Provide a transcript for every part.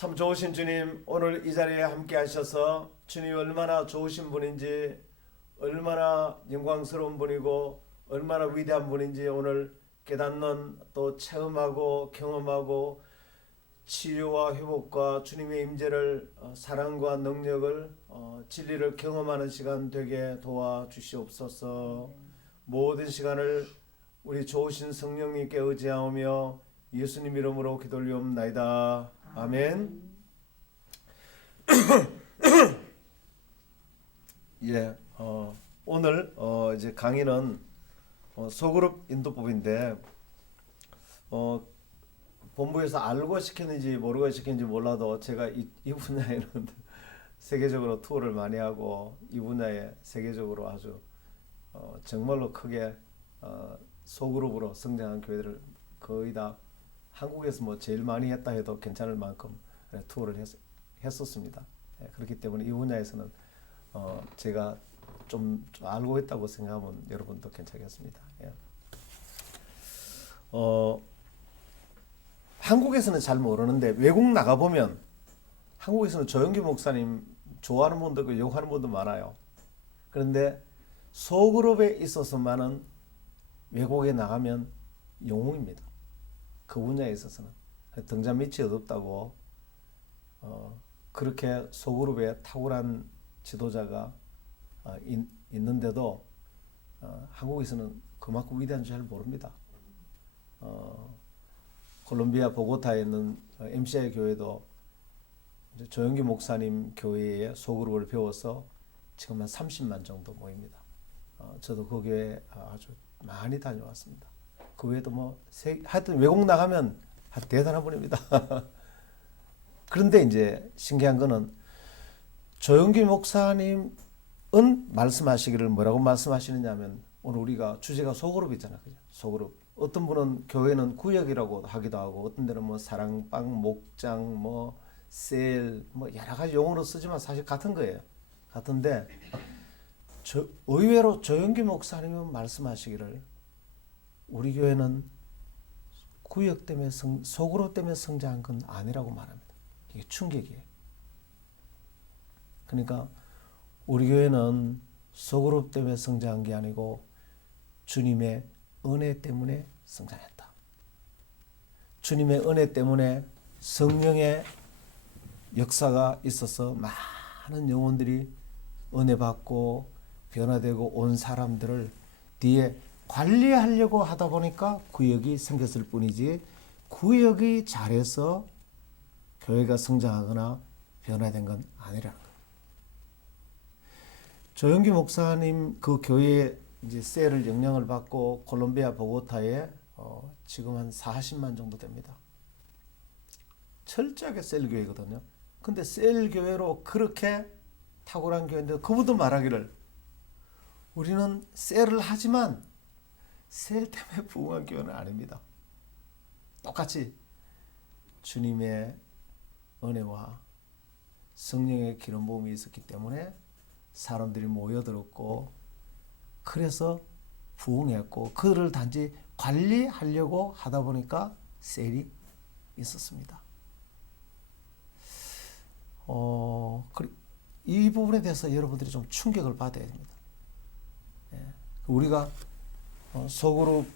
참 좋으신 주님, 오늘 이 자리에 함께 하셔서 주님이 얼마나 좋으신 분인지, 얼마나 영광스러운 분이고 얼마나 위대한 분인지 오늘 깨닫는, 또 체험하고 경험하고 치유와 회복과 주님의 임재를, 사랑과 능력을, 진리를 경험하는 시간 되게 도와주시옵소서. 모든 시간을 우리 좋으신 성령님께 의지하오며 예수님 이름으로 기도 올리옵나이다. 아멘. 예, 오늘 이제 강의는 소그룹 인도법인데, 본부에서 알고 시켰는지 모르고 시켰는지 몰라도 제가 이 분야에는 세계적으로 투어를 많이 하고 이 분야에 세계적으로 아주 정말로 크게 소그룹으로 성장한 교회들을 거의 다 한국에서 뭐 제일 많이 했다 해도 괜찮을 만큼 투어를 했었습니다. 그렇기 때문에 이 분야에서는 제가 좀 알고 있다고 생각하면 여러분도 괜찮겠습니다. 예. 한국에서는 잘 모르는데 외국 나가보면 한국에서는 조영기 목사님 좋아하는 분도 있고 욕하는 분도 많아요. 그런데 소그룹에 있어서만은 외국에 나가면 영웅입니다. 그 분야에 있어서는 등잔 밑이 어둡다고, 그렇게 소그룹에 탁월한 지도자가 있는데도 한국에서는 그만큼 위대한 줄 잘 모릅니다. 콜롬비아 보고타에 있는 MCI 교회도 조영기 목사님 교회의 소그룹을 배워서 지금 한 30만 정도 모입니다. 저도 그 교회 아주 많이 다녀왔습니다. 그 외에도 뭐 하여튼 외국 나가면 대단한 분입니다. 그런데 이제 신기한 거는 조영기 목사님은 말씀하시기를 뭐라고 말씀하시느냐면, 오늘 우리가 주제가 소그룹이잖아, 그죠? 소그룹. 어떤 분은 교회는 구역이라고 하기도 하고, 어떤 데는 뭐 사랑방, 목장, 뭐 셀, 뭐 여러 가지 용어로 쓰지만 사실 같은 거예요. 같은데 의외로 조영기 목사님은 말씀하시기를 우리 교회는 구역 때문에 소그룹 때문에 성장한 건 아니라고 말합니다. 이게 충격이에요. 그러니까 우리 교회는 소그룹 때문에 성장한 게 아니고 주님의 은혜 때문에 성장했다. 주님의 은혜 때문에 성령의 역사가 있어서 많은 영혼들이 은혜 받고 변화되고 온 사람들을 뒤에 관리하려고 하다 보니까 구역이 생겼을 뿐이지, 구역이 잘해서 교회가 성장하거나 변화된 건 아니라는 거예요. 조영기 목사님 그 교회에 이제 셀을 영향을 받고 콜롬비아 보고타에 지금 한 40만 정도 됩니다. 철저하게 셀 교회거든요. 근데 셀 교회로 그렇게 탁월한 교회인데 그분도 말하기를 우리는 셀을 하지만 셀 때문에 부흥한 교회는 아닙니다. 똑같이 주님의 은혜와 성령의 기름 부음이 있었기 때문에 사람들이 모여들었고, 그래서 부흥했고, 그들을 단지 관리하려고 하다 보니까 셀이 있었습니다. 이 부분에 대해서 여러분들이 좀 충격을 받아야 됩니다. 우리가 소그룹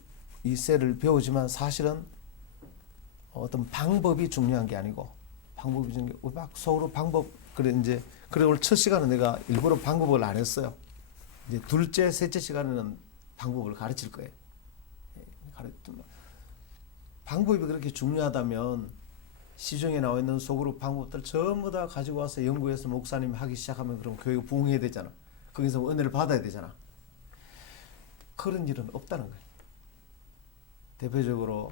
이 셀을 배우지만 사실은 어떤 방법이 중요한 게 아니고, 방법이 중요한 게 막 소그룹 방법, 그래 오늘 첫 시간은 내가 일부러 방법을 안 했어요. 이제 둘째, 셋째 시간에는 방법을 가르칠 거예요. 방법이 그렇게 중요하다면 시중에 나와 있는 소그룹 방법들 전부 다 가지고 와서 연구해서 목사님 하기 시작하면 그럼 교회가 부흥해야 되잖아. 거기서 은혜를 받아야 되잖아. 그런 일은 없다는 거예요. 대표적으로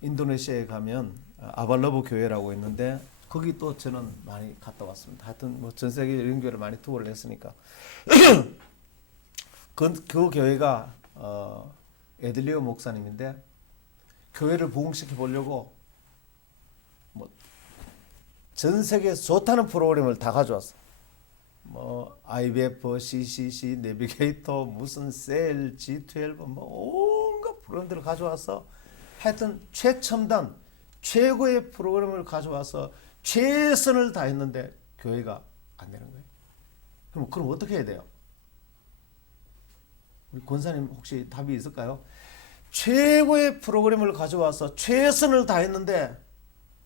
인도네시아에 가면 아발러브 교회라고 있는데 거기 또 저는 많이 갔다 왔습니다. 하여튼 뭐 전 세계 이런 교회를 많이 투어를 했으니까 그 교회가 에들리오 목사님인데, 교회를 부흥시켜 보려고 뭐 전 세계에서 좋다는 프로그램을 다 가져왔어. 뭐 IBF, CCC, 내비게이터, 무슨 셀, G12, 뭐 온갖 프로그램들을 가져와서 하여튼 최첨단 최고의 프로그램을 가져와서 최선을 다했는데 교회가 안 되는 거예요. 그럼 어떻게 해야 돼요? 우리 권사님 혹시 답이 있을까요? 최고의 프로그램을 가져와서 최선을 다했는데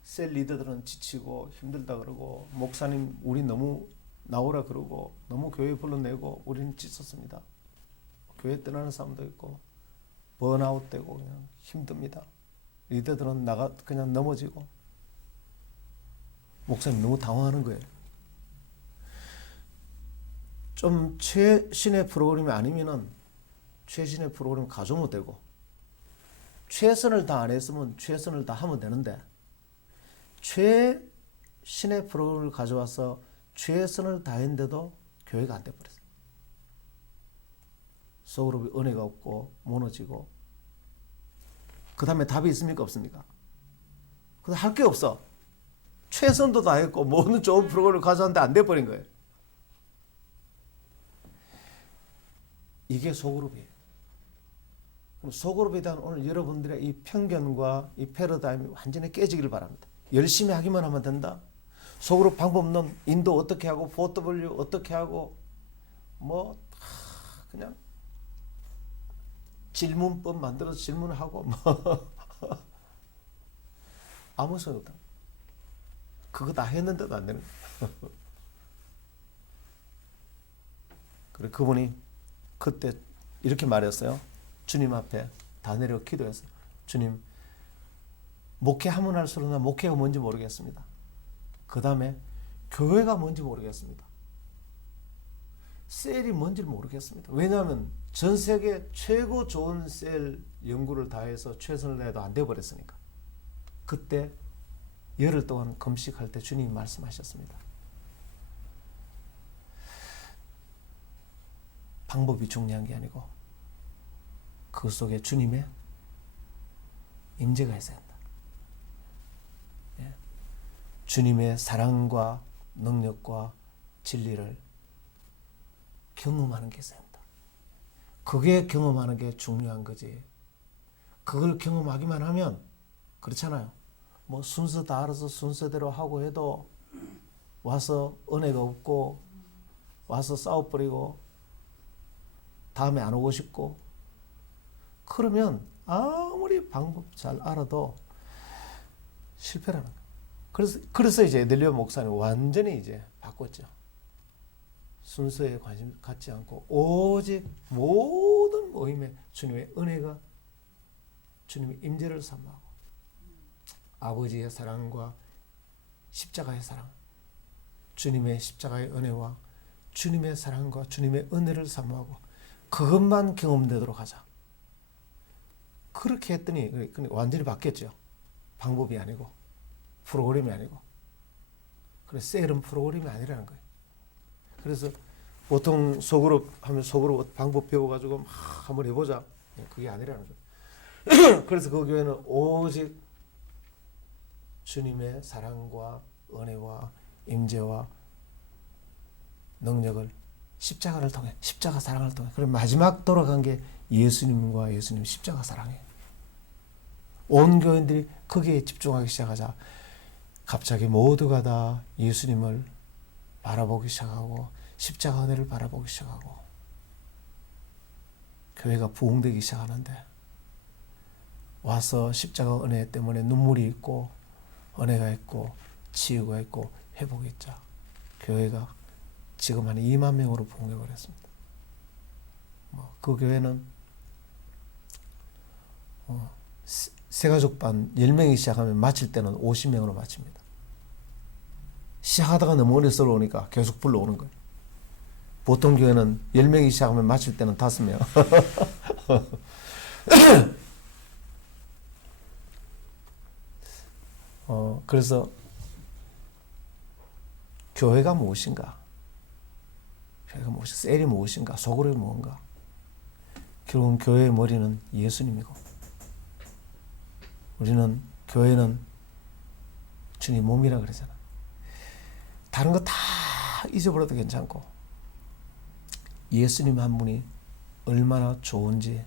셀 리더들은 지치고 힘들다 그러고, 목사님 우리 너무 나오라 그러고, 너무 교회 불러내고 우리는 지쳤습니다. 교회 떠나는 사람도 있고 번아웃 되고 그냥 힘듭니다. 리더들은 그냥 넘어지고, 목사님 너무 당황하는 거예요. 좀 최신의 프로그램이 아니면은 최신의 프로그램 가져오면 되고, 최선을 다 안 했으면 최선을 다 하면 되는데, 최신의 프로그램을 가져와서 최선을 다했는데도 교회가 안 돼버렸어요. 소그룹이 은혜가 없고 무너지고. 그 다음에 답이 있습니까? 없습니까? 근데 할 게 없어. 최선도 다했고 모든 좋은 프로그램을 가져왔는데 안 돼버린 거예요. 이게 소그룹이에요. 그럼 소그룹에 대한 오늘 여러분들의 이 편견과 이 패러다임이 완전히 깨지기를 바랍니다. 열심히 하기만 하면 된다. 소그룹 방법론 인도 어떻게 하고 4W 어떻게 하고 뭐 그냥 질문법 만들어서 질문하고 뭐 아무 소용 없다. 그거 다 했는데도 안 되는 거예요. 그래 그분이 그때 이렇게 말했어요. 주님 앞에 다 내려 기도했어요. 주님, 목회하면 할수록 나 목회가 뭔지 모르겠습니다. 그 다음에 교회가 뭔지 모르겠습니다. 셀이 뭔지를 모르겠습니다. 왜냐하면 전 세계 최고 좋은 셀 연구를 다해서 최선을 다해도 안 되어버렸으니까. 그때 열흘 동안 금식할 때 주님이 말씀하셨습니다. 방법이 중요한 게 아니고 그 속에 주님의 임재가 있어야 한다. 예. 주님의 사랑과 능력과 진리를 경험하는 게 있어야 한다. 그게 경험하는 게 중요한 거지. 그걸 경험하기만 하면 그렇잖아요. 뭐 순서 다 알아서 순서대로 하고 해도 와서 은혜가 없고 와서 싸워버리고 다음에 안 오고 싶고, 그러면 아무리 방법 잘 알아도 실패라는 거예요. 그래서 이제 에델리오 목사님 완전히 이제 바꿨죠. 순서에 관심 갖지 않고 오직 모든 모임에 주님의 은혜가, 주님의 임재를 사모하고 아버지의 사랑과 십자가의 사랑, 주님의 십자가의 은혜와 주님의 사랑과 주님의 은혜를 사모하고 그것만 경험되도록 하자. 그렇게 했더니 완전히 바뀌었죠. 방법이 아니고 프로그램이 아니고. 그래서 셀은 프로그램이 아니라는 거예요. 그래서 보통 소그룹 하면 소그룹 방법 배워가지고 막 한번 해보자. 그게 아니라는 거예요. 그래서 그 교회는 오직 주님의 사랑과 은혜와 임재와 능력을 십자가를 통해, 십자가 사랑을 통해. 그리고 마지막 돌아간 게 예수님과 예수님 십자가 사랑이에요. 온 교인들이 거기에 집중하기 시작하자 갑자기 모두가 다 예수님을 바라보기 시작하고 십자가 은혜를 바라보기 시작하고 교회가 부흥되기 시작하는데, 와서 십자가 은혜 때문에 눈물이 있고 은혜가 있고 치유가 있고 회복이 있자 교회가 지금 한 2만 명으로 부흥해버렸습니다. 그 교회는 새가족반 10명이 시작하면 마칠 때는 50명으로 마칩니다. 시작하다가 너무 어려서우니까 계속 불러오는 거예요. 보통 교회는 10명이 시작하면 마칠 때는 5명. 그래서 교회가 무엇인가? 교회가 무엇인가? 셀이 무엇인가? 소그룹이 무엇인가? 결국은 교회의 머리는 예수님이고, 우리는 교회는 주님 몸이라 그러잖아. 다른 거 다 잊어버려도 괜찮고 예수님 한 분이 얼마나 좋은지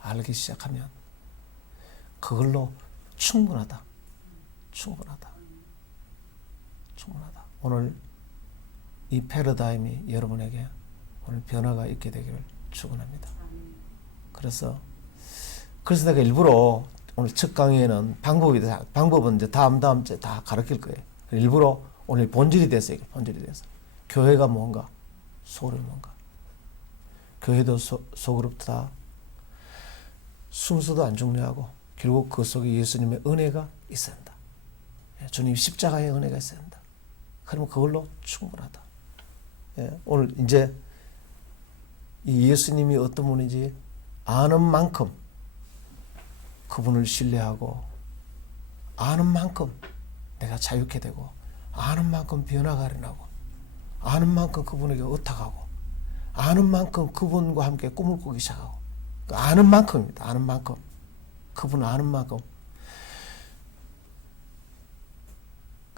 알기 시작하면 그걸로 충분하다. 충분하다. 충분하다. 오늘 이 패러다임이 여러분에게 오늘 변화가 있게 되기를 축원합니다. 그래서 내가 일부러 오늘 첫 강의에는 방법은 이제 다음 주에 다 가르칠 거예요. 일부러 오늘 본질이 됐어요. 본질이 돼서 교회가 뭔가, 소그룹이 뭔가. 교회도 소그룹다. 순서도 안 중요하고 결국 그 속에 예수님의 은혜가 있어야 한다. 주님 십자가의 은혜가 있어야 한다. 그러면 그걸로 충분하다. 오늘 이제 이 예수님이 어떤 분인지 아는 만큼 그분을 신뢰하고 아는 만큼 내가 자유케 되고 아는 만큼 변화가 일어나고 아는 만큼 그분에게 의탁하고 아는 만큼 그분과 함께 꿈을 꾸기 시작하고 아는 만큼입니다. 아는 만큼 그분을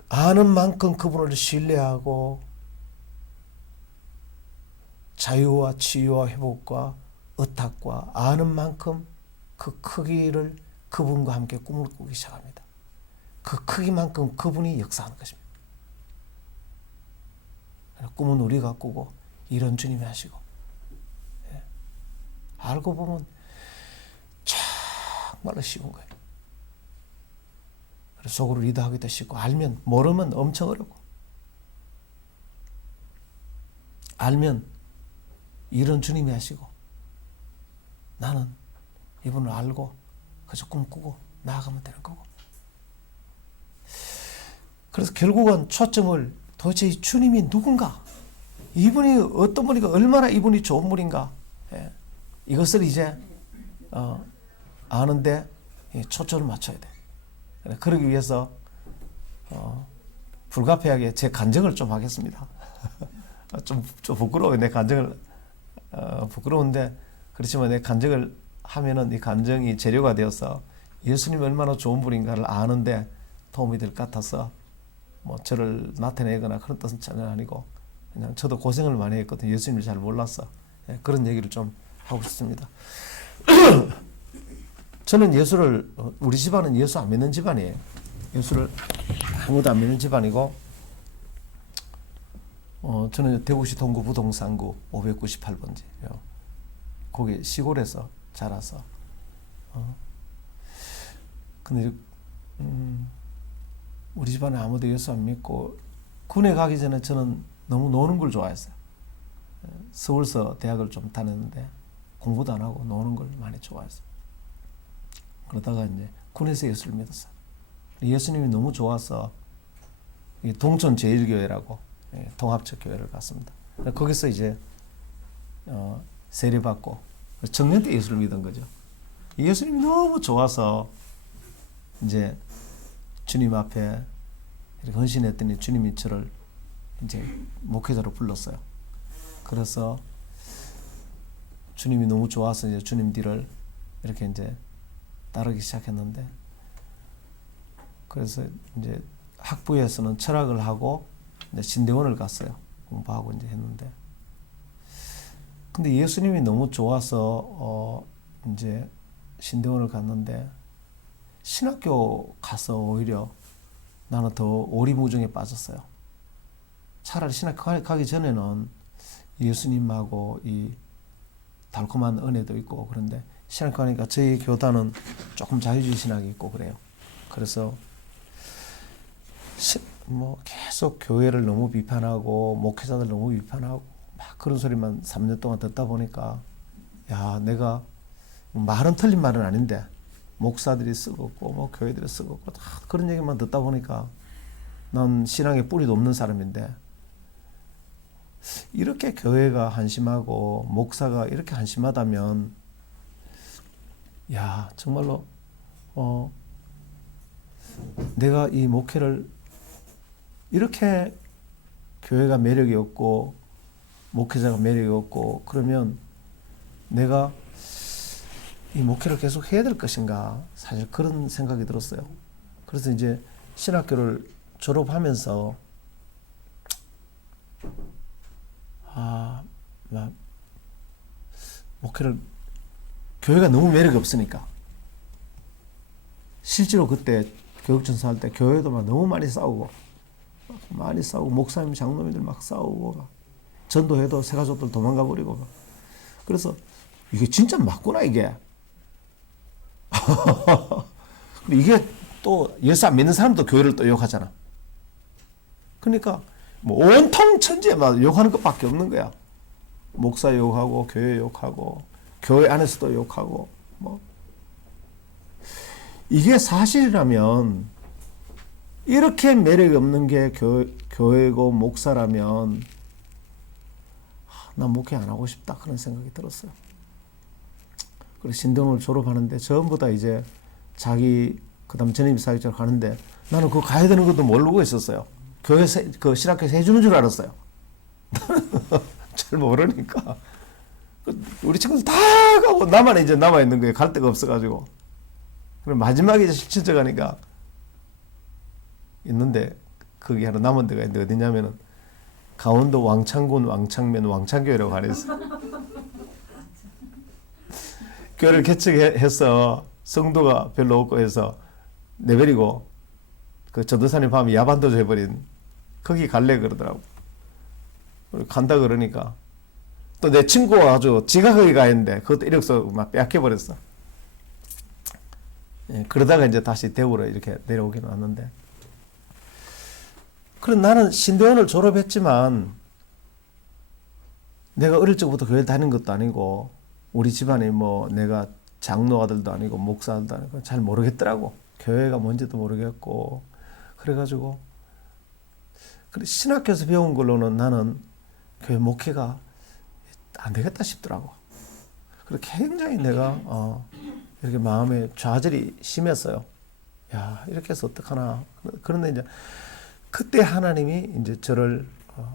아는 만큼 그분을 신뢰하고 자유와 치유와 회복과 의탁과 아는 만큼 그 크기를 그분과 함께 꿈을 꾸기 시작합니다. 그 크기만큼 그분이 역사하는 것입니다. 꿈은 우리가 꾸고 일은 주님이 하시고 알고 보면 정말로 쉬운 거예요. 속으로 리드하기도 쉽고 알면 모르면 엄청 어렵고 알면 일은 주님이 하시고 나는 이분을 알고 그저 꿈꾸고 나아가면 되는 거고. 그래서 결국은 초점을 도대체 이 주님이 누군가, 이분이 어떤 분인가, 얼마나 이분이 좋은 분인가, 이것을 이제 아는데 초점을 맞춰야 돼. 그러기 위해서 불가피하게 제 간증을 좀 하겠습니다. 좀 부끄러워요. 내 간증을 부끄러운데 그렇지만 내 간증을 하면은 이 간증이 재료가 되어서 예수님이 얼마나 좋은 분인가를 아는데 도움이 될 것 같아서 뭐 저를 나타내거나 그런 뜻은 전혀 아니고 그냥 저도 고생을 많이 했거든요. 예수님을 잘 몰라서 그런 얘기를 좀 하고 싶습니다. 저는 예수를 우리 집안은 예수 안 믿는 집안이에요. 예수를 아무도 안 믿는 집안이고 저는 대구시 동구 부동산구 598번지 거기 시골에서 자라서 근데 우리 집안에 아무도 예수 안 믿고 군에 가기 전에 저는 너무 노는 걸 좋아했어요. 서울서 대학을 좀 다녔는데 공부도 안 하고 노는 걸 많이 좋아했어요. 그러다가 이제 군에서 예수를 믿었어요. 예수님이 너무 좋아서 동천 제일교회라고 통합적 교회를 갔습니다. 거기서 이제 세례받고 청년 때 예수를 믿은 거죠. 예수님이 너무 좋아서 이제 주님 앞에 이렇게 헌신했더니 주님이 저를 이제 목회자로 불렀어요. 그래서 주님이 너무 좋아서 이제 주님 뒤를 이렇게 이제 따르기 시작했는데, 그래서 이제 학부에서는 철학을 하고 이제 신대원을 갔어요. 공부하고 이제 했는데, 근데 예수님이 너무 좋아서 이제 신대원을 갔는데 신학교 가서 오히려 나는 더 오리무중에 빠졌어요. 차라리 신학교 가기 전에는 예수님하고 이 달콤한 은혜도 있고 그런데 신학교 가니까 저희 교단은 조금 자유주의 신학이 있고 그래요. 그래서 뭐 계속 교회를 너무 비판하고 목회자들 너무 비판하고 막 그런 소리만 3년 동안 듣다 보니까 야, 내가 말은 틀린 말은 아닌데 목사들이 쓰고 뭐 교회들이 쓰고 다 그런 얘기만 듣다 보니까 난 신앙에 뿌리도 없는 사람인데 이렇게 교회가 한심하고 목사가 이렇게 한심하다면 야, 정말로 내가 이 목회를 이렇게 교회가 매력이 없고 목회자가 매력이 없고 그러면 내가 이 목회를 계속 해야 될 것인가, 사실 그런 생각이 들었어요. 그래서 이제 신학교를 졸업하면서 목회를 교회가 너무 매력이 없으니까 실제로 그때 교육전사 할 때 교회도 막 너무 많이 싸우고 많이 싸우고 목사님 장로님들 막 싸우고 전도해도 새 가족들 도망가 버리고 그래서 이게 진짜 맞구나 이게. 이게 또 예수 안 믿는 사람도 교회를 또 욕하잖아. 그러니까 뭐 온통 천지에만 욕하는 것밖에 없는 거야. 목사 욕하고 교회 욕하고 교회 안에서도 욕하고 뭐 이게 사실이라면 이렇게 매력이 없는 게 교회고 목사라면 나 목회 안 하고 싶다 그런 생각이 들었어요. 그래서 신대원을 졸업하는데 전부 다 이제 자기 그다음 전임 사역자로 가는데 나는 그거 가야 되는 것도 모르고 있었어요. 교회 그 신학교에서 해주는 줄 알았어요. 잘 모르니까 우리 친구들 다 가고 나만 이제 남아 있는 거예요. 갈 데가 없어가지고. 그럼 마지막에 이제 신청자 가니까 있는데 거기 하나 남은 데가 있는데 어디냐면은 강원도 왕창군 왕창면 왕창교회라고 하나 있어. 교회를 개척해서 성도가 별로 없고 해서 내버리고 그 전도사님 밤에 야반도주 해버린 거기 갈래 그러더라고. 간다 그러니까 또 내 친구가 아주 지가 거기 가 있는데 그것도 이력서 막 빼앗겨버렸어. 예, 그러다가 이제 다시 대구로 이렇게 내려오기는 왔는데 그럼 나는 신대원을 졸업했지만 내가 어릴 적부터 교회 다닌 것도 아니고 우리 집안이 뭐 내가 장로 아들도 아니고 목사 아들도 아니고 잘 모르겠더라고. 교회가 뭔지도 모르겠고 그래가지고 신학교에서 배운 걸로는 나는 교회 목회가 안 되겠다 싶더라고. 그리고 굉장히 내가 이렇게 마음에 좌절이 심했어요. 야 이렇게 해서 어떡하나. 그런데 이제 그때 하나님이 이제 저를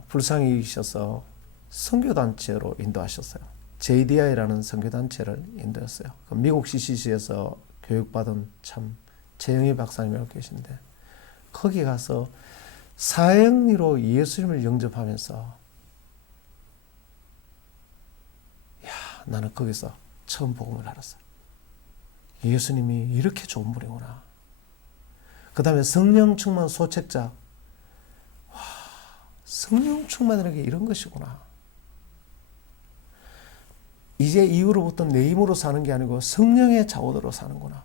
불쌍히 여기셔서 선교단체로 인도하셨어요. JDI라는 선교단체를 인도했어요. 미국 CCC에서 교육받은 참 최영희 박사님이라고 계신데 거기 가서 사형리로 예수님을 영접하면서 야 나는 거기서 처음 복음을 알았어요. 예수님이 이렇게 좋은 분이구나. 그 다음에 성령 충만 소책자. 와, 성령 충만이라는 게 이런 것이구나. 이제 이후로부터 내 힘으로 사는 게 아니고 성령의 자원으로 사는구나.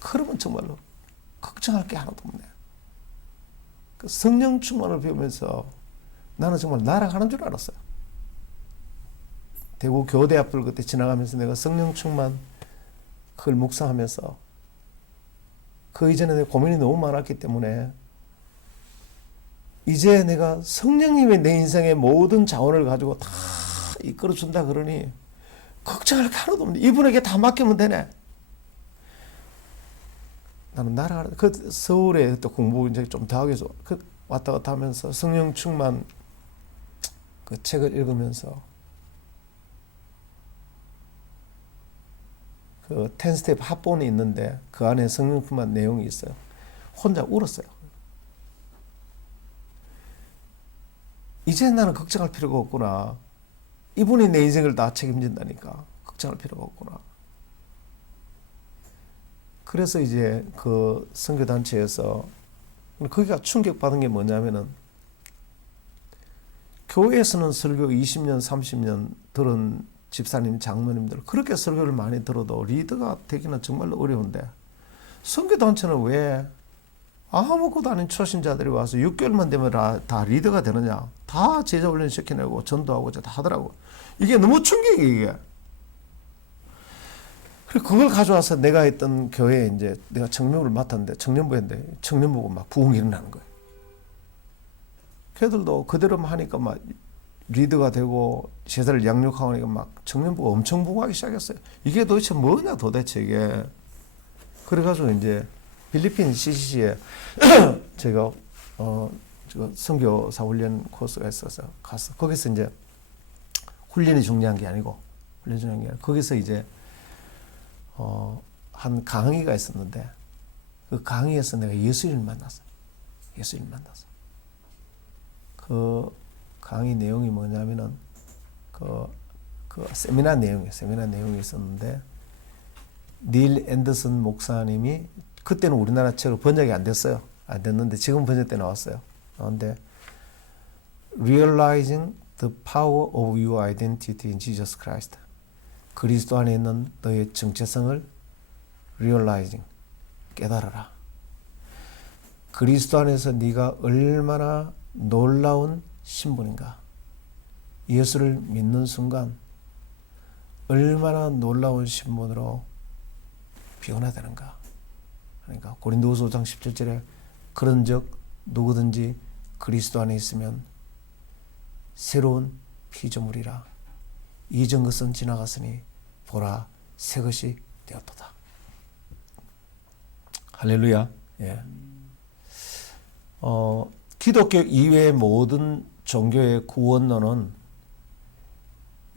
그러면 정말로 걱정할 게 하나도 없네. 그 성령 충만을 배우면서 나는 정말 날아가는 줄 알았어요. 대구 교대 앞을 그때 지나가면서 내가 성령 충만 그걸 묵상하면서 그 이전에 내 고민이 너무 많았기 때문에 이제 내가 성령님이 내 인생의 모든 자원을 가지고 다 이끌어준다 그러니 걱정할 게 하나도 없네. 이분에게 다 맡기면 되네. 나는 날아가는 그 서울에 또 공부 이제 좀 더 하기 위해서 그 왔다 갔다 하면서 성령 충만 그 책을 읽으면서 그 10스텝 합본이 있는데 그 안에 성령 충만 내용이 있어요. 혼자 울었어요. 이제 나는 걱정할 필요가 없구나. 이분이 내 인생을 다 책임진다니까 걱정할 필요가 없구나. 그래서 이제 그 선교단체에서 거기가 충격받은 게 뭐냐면은 교회에서는 설교 20년 30년 들은 집사님 장로님들 그렇게 설교를 많이 들어도 리더가 되기는 정말로 어려운데 선교단체는 왜 아무것도 아닌 초신자들이 와서 6개월만 되면 다 리더가 되느냐. 다 제자훈련 시켜내고 전도하고 다 하더라고. 이게 너무 충격이에요. 이게. 그리고 그걸 가져와서 내가 있던 교회에 이제 내가 청년부를 맡았는데 청년부인데 청년부가 막 부흥이 일어나는 거예요. 걔들도 그대로만 하니까 막 리더가 되고 제자를 양육하고 하니까 막 청년부가 엄청 부흥하기 시작했어요. 이게 도대체 뭐냐 도대체 이게. 그래가지고 이제 필리핀 CCC에 제가 선교사 훈련 코스가 있어서 가서 거기서 이제 훈련이 중요한 게 아니고 거기서 이제 한 강의가 있었는데 그 강의에서 내가 예수님을 만났어요. 예수님을 만났어. 그 강의 내용이 뭐냐면은 그 세미나 내용이 있었는데 닐 앤더슨 목사님이 그때는 우리나라 책으로 번역이 안 됐어요. 안 됐는데 지금 번역 때 나왔어요. 그런데 Realizing the power of your identity in Jesus Christ. 그리스도 안에 있는 너의 정체성을 realizing, 깨달아라. 그리스도 안에서 네가 얼마나 놀라운 신분인가. 예수를 믿는 순간 얼마나 놀라운 신분으로 변화되는가. 그러니까 고린도후서 5장 17절에 그런즉 누구든지 그리스도 안에 있으면 새로운 피조물이라. 이전 것은 지나갔으니 보라 새 것이 되었도다. 할렐루야. 예. 기독교 이외의 모든 종교의 구원론은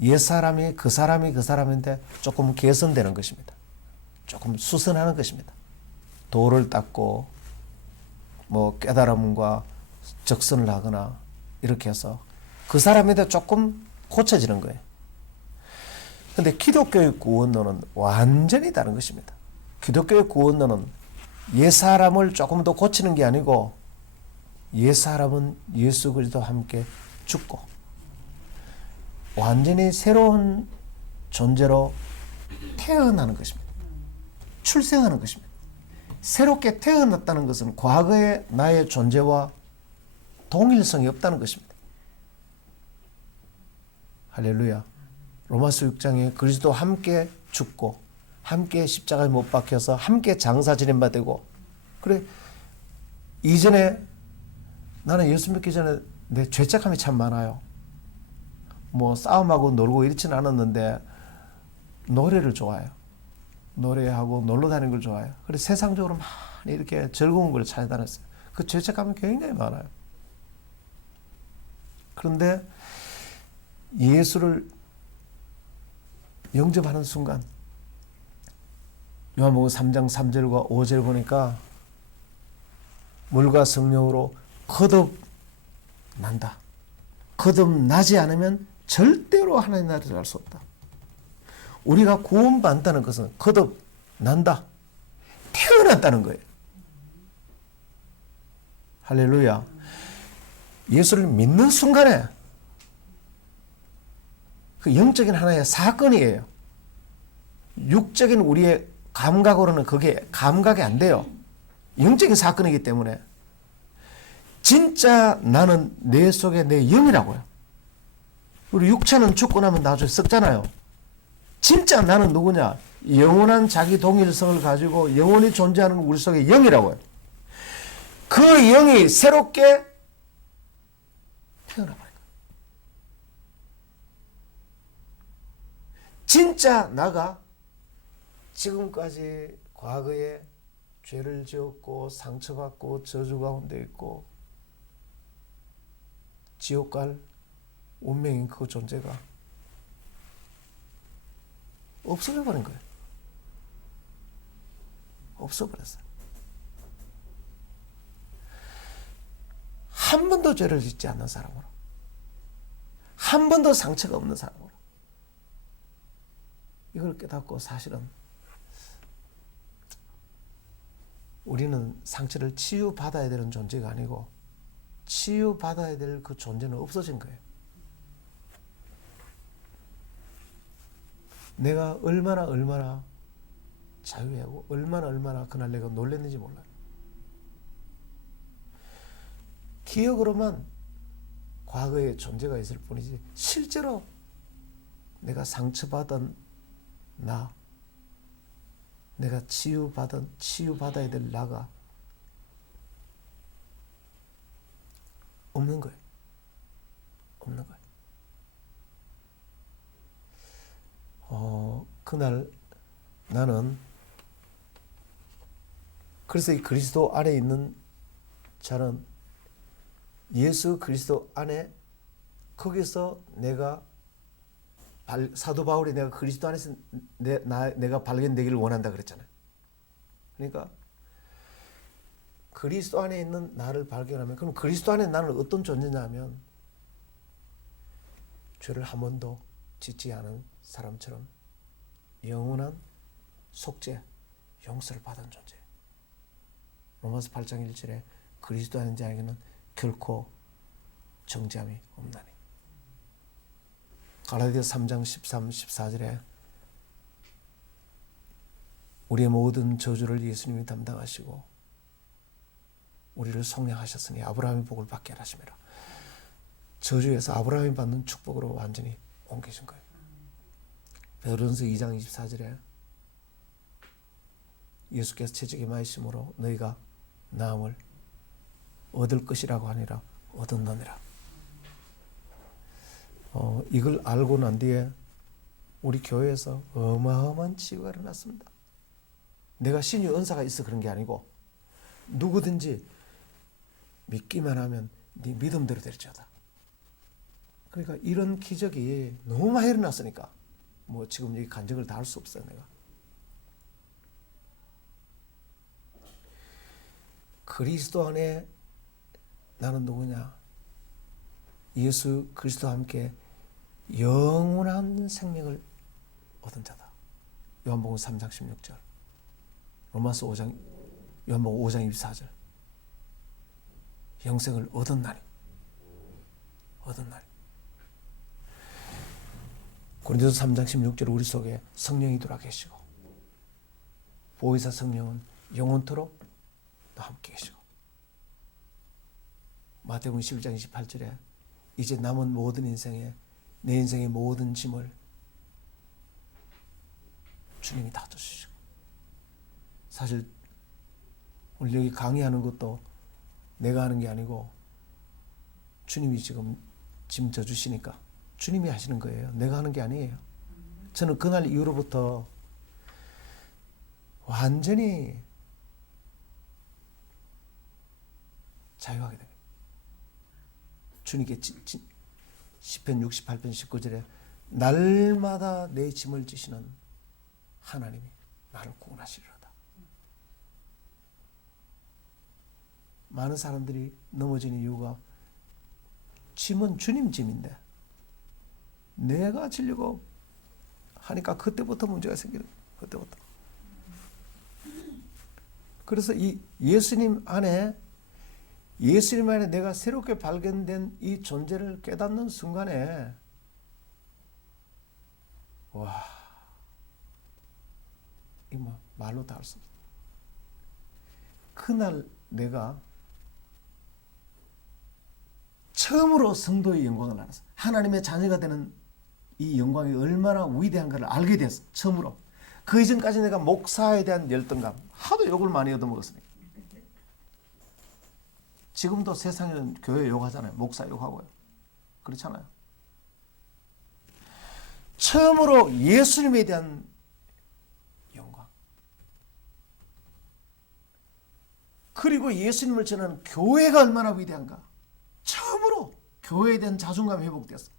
옛사람이 그 사람인데 조금 개선되는 것입니다. 조금 수선하는 것입니다. 도를 닦고 뭐 깨달음과 적선을 하거나 이렇게 해서 그 사람인데 조금 고쳐지는 거예요. 근데 기독교의 구원론은 완전히 다른 것입니다. 기독교의 구원론은 옛사람을 조금 더 고치는 게 아니고 옛사람은 예수 그리스도와 함께 죽고 완전히 새로운 존재로 태어나는 것입니다. 출생하는 것입니다. 새롭게 태어났다는 것은 과거의 나의 존재와 동일성이 없다는 것입니다. 할렐루야. 로마서 6장에 그리스도와 함께 죽고 함께 십자가에 못 박혀서 함께 장사 지낸 바 되고, 그래 이전에 나는 예수 믿기 전에 내 죄책감이 참 많아요. 뭐 싸움하고 놀고 이렇지는 않았는데 노래를 좋아해요. 노래하고 놀러 다니는 걸 좋아해요. 그래서 세상적으로 많이 이렇게 즐거운 걸 찾아다녔어요. 그 죄책감이 굉장히 많아요. 그런데 예수를 영접하는 순간 요한복음 3장 3절과 5절 보니까 물과 성령으로 거듭난다. 거듭나지 않으면 절대로 하나님 나라를 알 수 없다. 우리가 구원받는다는 것은 거듭난다. 태어났다는 거예요. 할렐루야. 예수를 믿는 순간에 그 영적인 하나의 사건이에요. 육적인 우리의 감각으로는 그게 감각이 안 돼요. 영적인 사건이기 때문에 진짜 나는 내 속에 내 영이라고요. 우리 육체는 죽고 나면 나중에 썩잖아요. 진짜 나는 누구냐? 영원한 자기 동일성을 가지고 영원히 존재하는 우리 속에 영이라고요. 그 영이 새롭게 태어나버린 거예요. 진짜 나가 지금까지 과거에 죄를 지었고 상처받고 저주 가운데 있고 지옥 갈 운명인 그 존재가 없어져 버린 거예요. 없어버렸어요. 한 번도 죄를 짓지 않는 사람으로, 한 번도 상처가 없는 사람으로 이걸 깨닫고 사실은 우리는 상처를 치유받아야 되는 존재가 아니고 치유받아야 될 그 존재는 없어진 거예요. 내가 얼마나 자유하고 얼마나 그날 내가 놀랐는지 몰라요. 기억으로만 과거의 존재가 있을 뿐이지 실제로 내가 상처받은 내가 치유받아야 될 나가 없는 거예요. 없는 거예요. 그날 나는 그래서 이 그리스도 안에 있는 자는 예수 그리스도 안에 거기서 내가 사도 바울이 내가 그리스도 안에서 내가 발견되기를 원한다 그랬잖아요. 그러니까 그리스도 안에 있는 나를 발견하면 그럼 그리스도 안에 나는 어떤 존재냐면 죄를 한 번도 짓지 않은 사람처럼 영원한 속죄, 용서를 받은 존재. 로마서 8장 1절에 그리스도 아닌 자에게는 결코 정죄함이 없나니. 갈라디아서 3장 13, 14절에 우리의 모든 저주를 예수님이 담당하시고 우리를 속량하셨으니 아브라함의 복을 받게 하심이라. 저주에서 아브라함이 받는 축복으로 완전히 옮기신 거예요. 베드로전서 2장 24절에 예수께서 채찍에 맞으심으로 너희가 나음을 얻을 것이라고 하니라 얻었느니라. 이걸 알고 난 뒤에 우리 교회에서 어마어마한 치유가 일어났습니다. 내가 신유 은사가 있어 그런 게 아니고 누구든지 믿기만 하면 네 믿음대로 될지어다. 그러니까 이런 기적이 너무 많이 일어났으니까 뭐 지금 여기 간증을 다 할 수 없어요. 내가 그리스도 안에 나는 누구냐? 예수 그리스도와 함께 영원한 생명을 얻은 자다. 요한복음 3장 16절, 로마서 5장, 요한복음 5장 24절. 영생을 얻었나니. 고린도서 3장 16절 우리 속에 성령이 돌아 계시고 보혜사 성령은 영원토록 함께 계시고 마태복음 11장 28절에 이제 남은 모든 인생에 내 인생의 모든 짐을 주님이 다 져주시고, 사실 오늘 여기 강의하는 것도 내가 하는 게 아니고 주님이 지금 짐 져주시니까 주님이 하시는 거예요. 내가 하는 게 아니에요. 저는 그날 이후로부터 완전히 자유하게 됩니다. 주님께 시편 68편 19절에 날마다 내 짐을 지시는 하나님이 나를 구원하시리로다. 많은 사람들이 넘어지는 이유가 짐은 주님 짐인데 내가 지려고 하니까 그때부터 문제가 생기는 거예요. 그때부터. 그래서 이 예수님 안에 내가 새롭게 발견된 이 존재를 깨닫는 순간에 와, 이 뭐 말로 다 할 수 없어. 그날 내가 처음으로 성도의 영광을 알았어. 하나님의 자녀가 되는 이 영광이 얼마나 위대한가를 알게 됐어. 처음으로. 그 이전까지 내가 목사에 대한 열등감, 하도 욕을 많이 얻어먹었으니까. 지금도 세상에는 교회 욕하잖아요. 목사 욕하고요. 그렇잖아요. 처음으로 예수님에 대한 영광, 그리고 예수님을 전하는 교회가 얼마나 위대한가, 처음으로 교회에 대한 자존감이 회복됐어.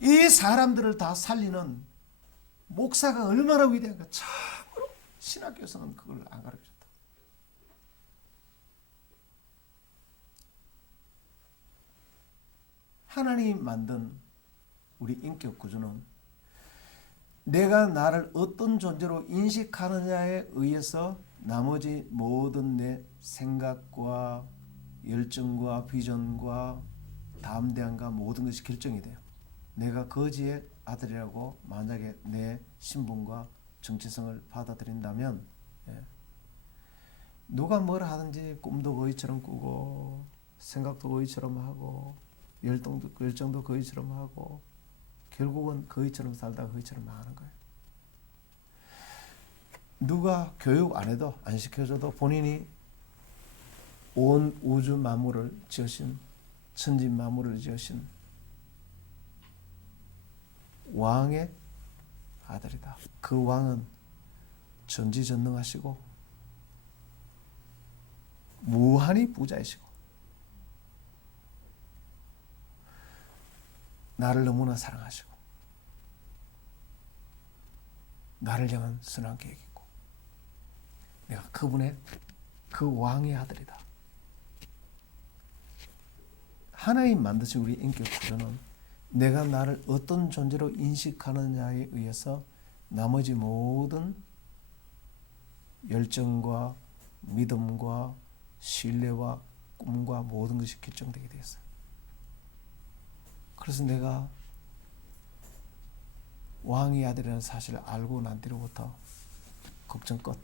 이 사람들을 다 살리는 목사가 얼마나 위대한가, 참으로 신학교에서는 그걸 안 가르쳐줬다. 하나님이 만든 우리 인격 구조는 내가 나를 어떤 존재로 인식하느냐에 의해서 나머지 모든 내 생각과 열정과 비전과 담대함과 모든 것이 결정이 돼요. 내가 거지의 아들이라고 만약에 내 신분과 정체성을 받아들인다면, 누가 뭘 하든지 꿈도 거지처럼 꾸고 생각도 거지처럼 하고 열정도 거지처럼 하고 결국은 거지처럼 살다가 거지처럼 망하는 거예요. 누가 교육 안 해도 안 시켜줘도 본인이 온 우주 만물을 지으신 천지 만물을 지으신 왕의 아들이다. 그 왕은 전지전능하시고 무한히 부자이시고 나를 너무나 사랑하시고 나를 향한 선한 계획이 있고 내가 그분의 그 왕의 아들이다. 하나님 만드신 우리 인격 구조는 내가 나를 어떤 존재로 인식하느냐에 의해서 나머지 모든 열정과 믿음과 신뢰와 꿈과 모든 것이 결정되게 되었어요. 그래서 내가 왕의 아들이라는 사실을 알고 난 뒤로부터 걱정 끝.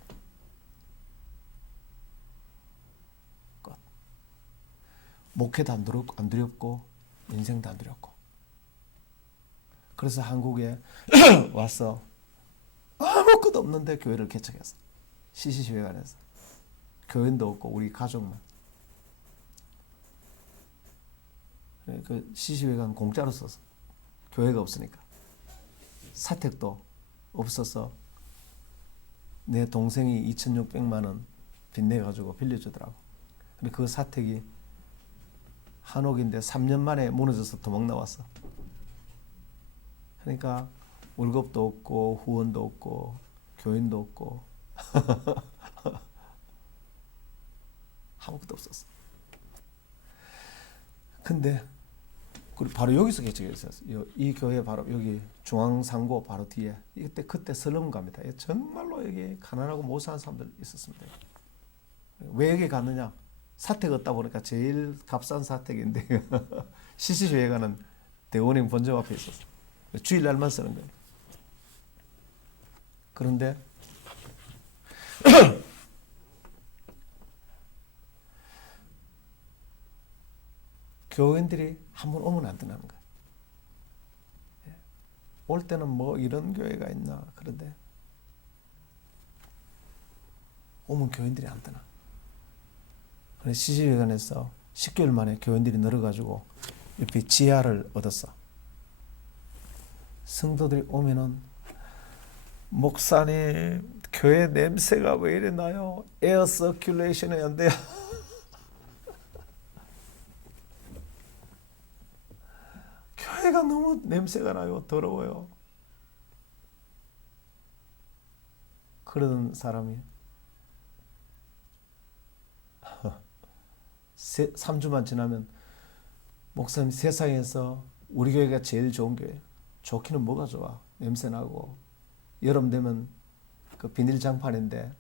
끝. 목회도 안 두렵고 인생도 안 두렵고. 그래서 한국에 와서 아무것도 없는데 교회를 개척했어. 시시회관에서. 교인도 없고 우리 가족만. 그 시시회관 공짜로 썼어. 교회가 없으니까. 사택도 없어서 내 동생이 2,600만 원 빚내가지고 빌려주더라고. 근데 그 사택이 한옥인데 3년 만에 무너져서 도망 나왔어. 그러니까 월급도 없고 후원도 없고 교인도 없고 아무것도 없었어. 근데 바로 여기서 개척했었어요. 이 교회 바로 여기 중앙상고 바로 뒤에 그때 설렁갑니다. 정말로 여기 가난하고 못 사는 사람들 있었습니다. 왜 여기 갔느냐? 사택 얻다 보니까 제일 값싼 사택인데 시시회관은 대원행 본점 앞에 있었어. 주일날만 쓰는 거예요. 그런데 교인들이 한번 오면 안 된다는 거예요. 올 때는 뭐 이런 교회가 있나 그런데 오면 교인들이 안 떠나. 그래서 시시회관에서 10개월 만에 교인들이 늘어가지고 옆에 지하를 얻었어. 성도들이 오면은 목사님 교회 냄새가 왜 이래 나요? 에어 서큘레이션이 안 돼요. 교회가 너무 냄새가 나요. 더러워요. 그러던 사람이 3주만 지나면 목사님 세상에서 우리 교회가 제일 좋은 교회. 좋기는 뭐가 좋아. 냄새 나고 여름 되면 그 비닐 장판인데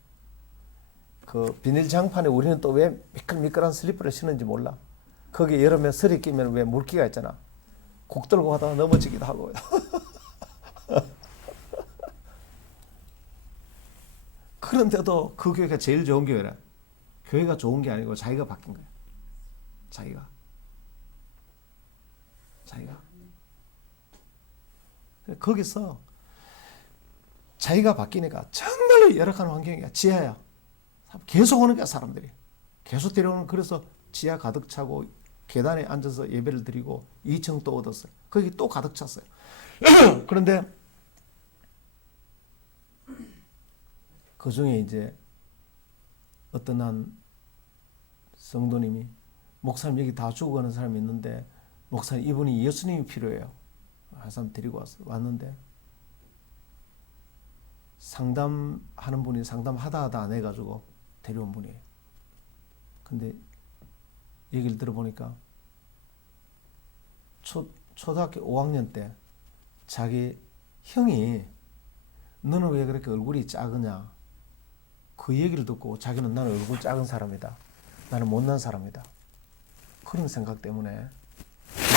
그 비닐 장판에 우리는 또 왜 미끌미끌한 슬리퍼를 신는지 몰라. 거기 여름에 설이 끼면 왜 물기가 있잖아. 곡 들고 가다가 넘어지기도 하고. 그런데도 그 교회가 제일 좋은 교회라. 교회가 좋은 게 아니고 자기가 바뀐 거야. 자기가. 거기서 자기가 바뀌니까 정말로 열악한 환경이야. 지하야. 계속 오는 거야, 사람들이. 계속 데려오는. 그래서 지하 가득 차고 계단에 앉아서 예배를 드리고 2층 또 얻었어요. 거기 또 가득 찼어요. 그런데 그 중에 이제 어떤 한 성도님이 목사님 여기 다 죽어가는 사람이 있는데 목사님 이분이 예수님이 필요해요. 한 사람 데리고 왔는데 상담하는 분이 상담하다 안 해가지고 데려온 분이에요. 근데 얘기를 들어보니까 초등학교 5학년 때 자기 형이 너는 왜 그렇게 얼굴이 작으냐 그 얘기를 듣고 자기는 나는 얼굴 작은 사람이다. 나는 못난 사람이다. 그런 생각 때문에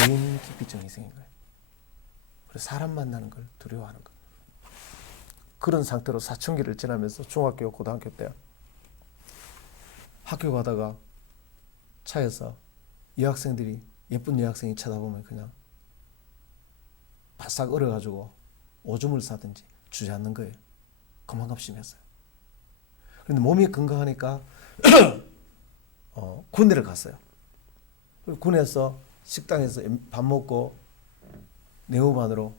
개인기피증이 생긴 거예요. 그래서 사람 만나는 걸 두려워하는 거예요. 그런 상태로 사춘기를 지나면서 중학교, 고등학교 때 학교 가다가 차에서 여학생들이 예쁜 여학생이 쳐다보면 그냥 바싹 얼어가지고 오줌을 싸든지 주저앉는 거예요. 그만큼 심했어요. 그런데 몸이 건강하니까 군대를 갔어요. 군에서 식당에서 밥 먹고 내후반으로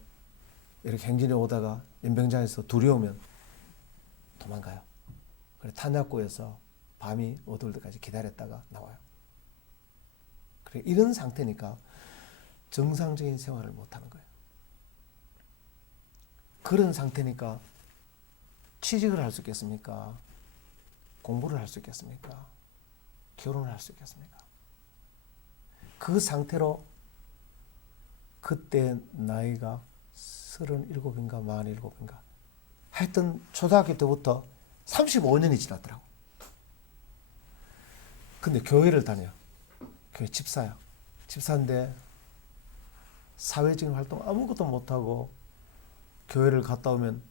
이렇게 행진해 오다가 연병장에서 둘이 오면 도망가요. 그래서 탄약고에서 밤이 어두울 때까지 기다렸다가 나와요. 그래 이런 상태니까 정상적인 생활을 못하는 거예요. 그런 상태니까 취직을 할 수 있겠습니까? 공부를 할 수 있겠습니까? 결혼을 할 수 있겠습니까? 그 상태로 그때 나이가 37인가 47인가 하여튼 초등학교 때부터 35년이 지났더라고. 근데 교회를 다녀요. 교회 집사야. 집사인데 사회적인 활동 아무것도 못하고 교회를 갔다 오면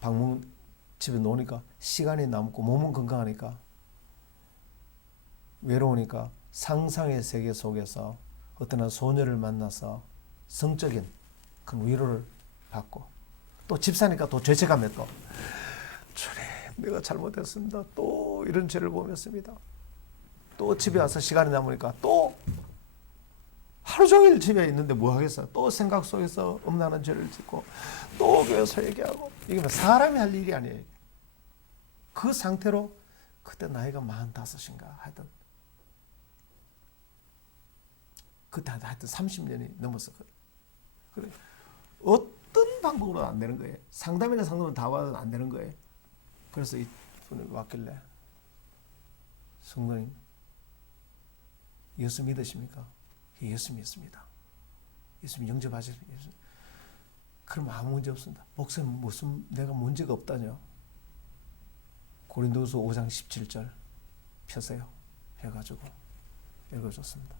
방문 집에 노니까 시간이 남고 몸은 건강하니까 외로우니까 상상의 세계 속에서 어떤 한 소녀를 만나서 성적인 그 위로를 받고 또 집사니까 또 죄책감에 또 주님 내가 잘못했습니다. 또 이런 죄를 범했습니다. 또 집에 와서 시간이 남으니까 또 하루 종일 집에 있는데 뭐 하겠어요. 또 생각 속에서 엄나는 죄를 짓고 또 교회에서 얘기하고 이게 사람이 할 일이 아니에요. 그 상태로 그때 나이가 45인가 하여튼 그때 하여튼 30년이 넘었었거든요. 그래. 어떤 방법으로 안 되는 거예요. 상담이나 상담은 다 와도 안 되는 거예요. 그래서 이 분이 왔길래 성도님 예수 믿으십니까? 예수 믿습니다. 예수 영접하십니까? 그럼 아무 문제 없습니다. 목사님 무슨 내가 문제가 없다뇨? 고린도후서 5장 17절 펴세요. 해가지고 읽어줬습니다.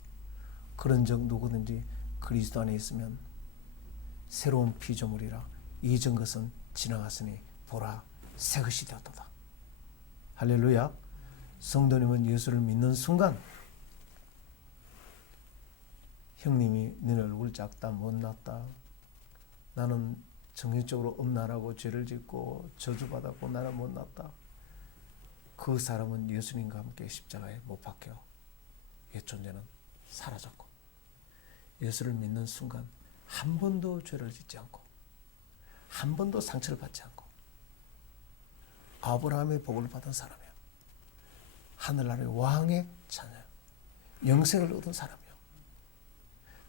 그런 적 누구든지 그리스도 안에 있으면 새로운 피조물이라 이전 것은 지나갔으니 보라 새 것이 되었도다. 할렐루야. 성도님은 예수를 믿는 순간 형님이 너네 얼굴 작다 못났다 나는 정신적으로 음란하고 죄를 짓고 저주받았고 나는 못났다. 그 사람은 예수님과 함께 십자가에 못 박혀 옛 존재는 사라졌고 예수를 믿는 순간 한 번도 죄를 짓지 않고 한 번도 상처를 받지 않고 아브라함의 복을 받은 사람이야. 하늘나라의 왕의 자녀야. 영생을 얻은 사람이야.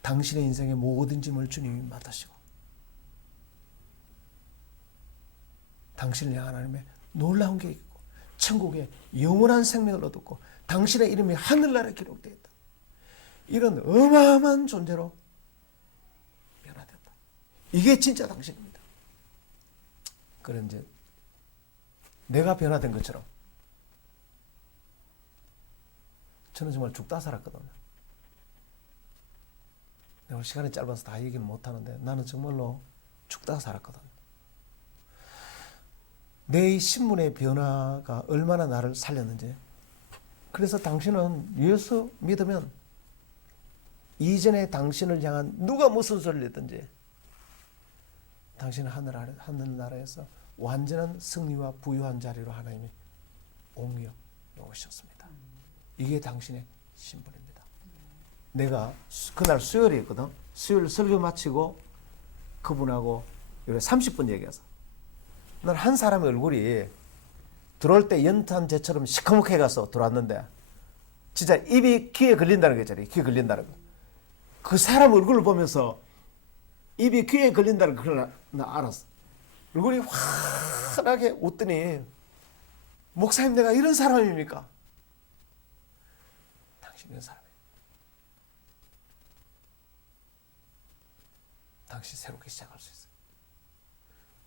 당신의 인생의 모든 짐을 주님이 맡으시고 당신을 향한 하나님의 놀라운 계획이 있고 천국에 영원한 생명을 얻었고 당신의 이름이 하늘나라에 기록되어 있다. 이런 어마어마한 존재로 변화됐다. 이게 진짜 당신입니다. 그런 이제 내가 변화된 것처럼 저는 정말 죽다 살았거든요. 내가 시간이 짧아서 다 얘기는 못하는데 나는 정말로 죽다 살았거든. 내 신분의 변화가 얼마나 나를 살렸는지. 그래서 당신은 예수 믿으면 이전에 당신을 향한 누가 무슨 소리를 했든지 당신은 하늘나라에서 완전한 승리와 부유한 자리로 하나님이 옮겨 놓으셨습니다. 이게 당신의 신분입니다. 내가 그날 수요일이었거든. 수요일 설교 마치고 그분하고 30분 얘기해서 난 한 사람의 얼굴이 들어올 때 연탄 재처럼 시커멓게 가서 들어왔는데 진짜 입이 귀에 걸린다는 거 있잖아요. 귀에 걸린다는 거. 그 사람 얼굴을 보면서 입이 귀에 걸린다는 걸 나 알았어. 얼굴이 환하게 웃더니 목사님 내가 이런 사람입니까? 당신 이런 사람이에요. 당신 새롭게 시작할 수 있어요.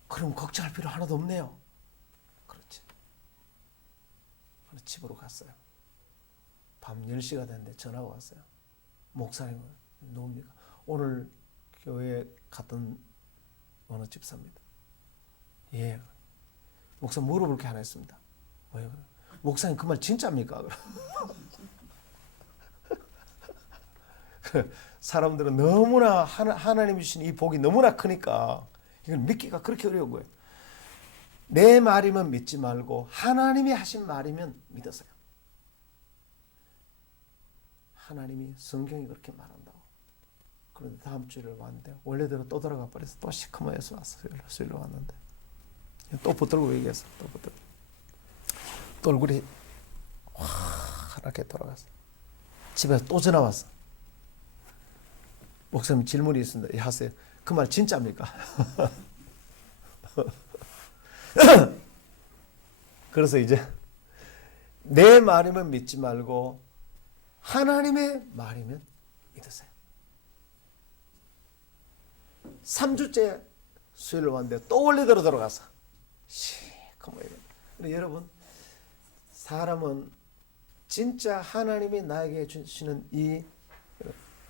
그럼 걱정할 필요 하나도 없네요. 그렇지. 집으로 갔어요. 밤 10시가 됐는데 전화가 왔어요. 목사님은 누굽니까? 오늘 교회에 갔던 어느 집사입니다. 예. 목사 물어볼 게 하나 있습니다. 뭐예요? 목사님 그 말 진짜입니까? 사람들은 너무나 하나님이 주신 이 복이 너무나 크니까 이걸 믿기가 그렇게 어려운 거예요. 내 말이면 믿지 말고 하나님이 하신 말이면 믿으세요. 하나님이 성경이 그렇게 말한다고. 그런데 다음 주를 왔는데 원래대로 또 돌아가 버려서 또 시커멓게 왔어요. 수요일로 왔는데 또 붙들고 얘기했어. 또 붙들고 또 얼굴이 환하게 돌아갔어. 집에 또 전화 왔어. 목사님 질문이 있습니다. 하세요. 그 말 진짜입니까? 그래서 이제 내 말이면 믿지 말고 하나님의 말이면 믿으세요. 3주째 수요일 왔는데 또 원래대로 돌아갔어. 시커멓게. 여러분, 사람은 진짜 하나님이 나에게 주시는 이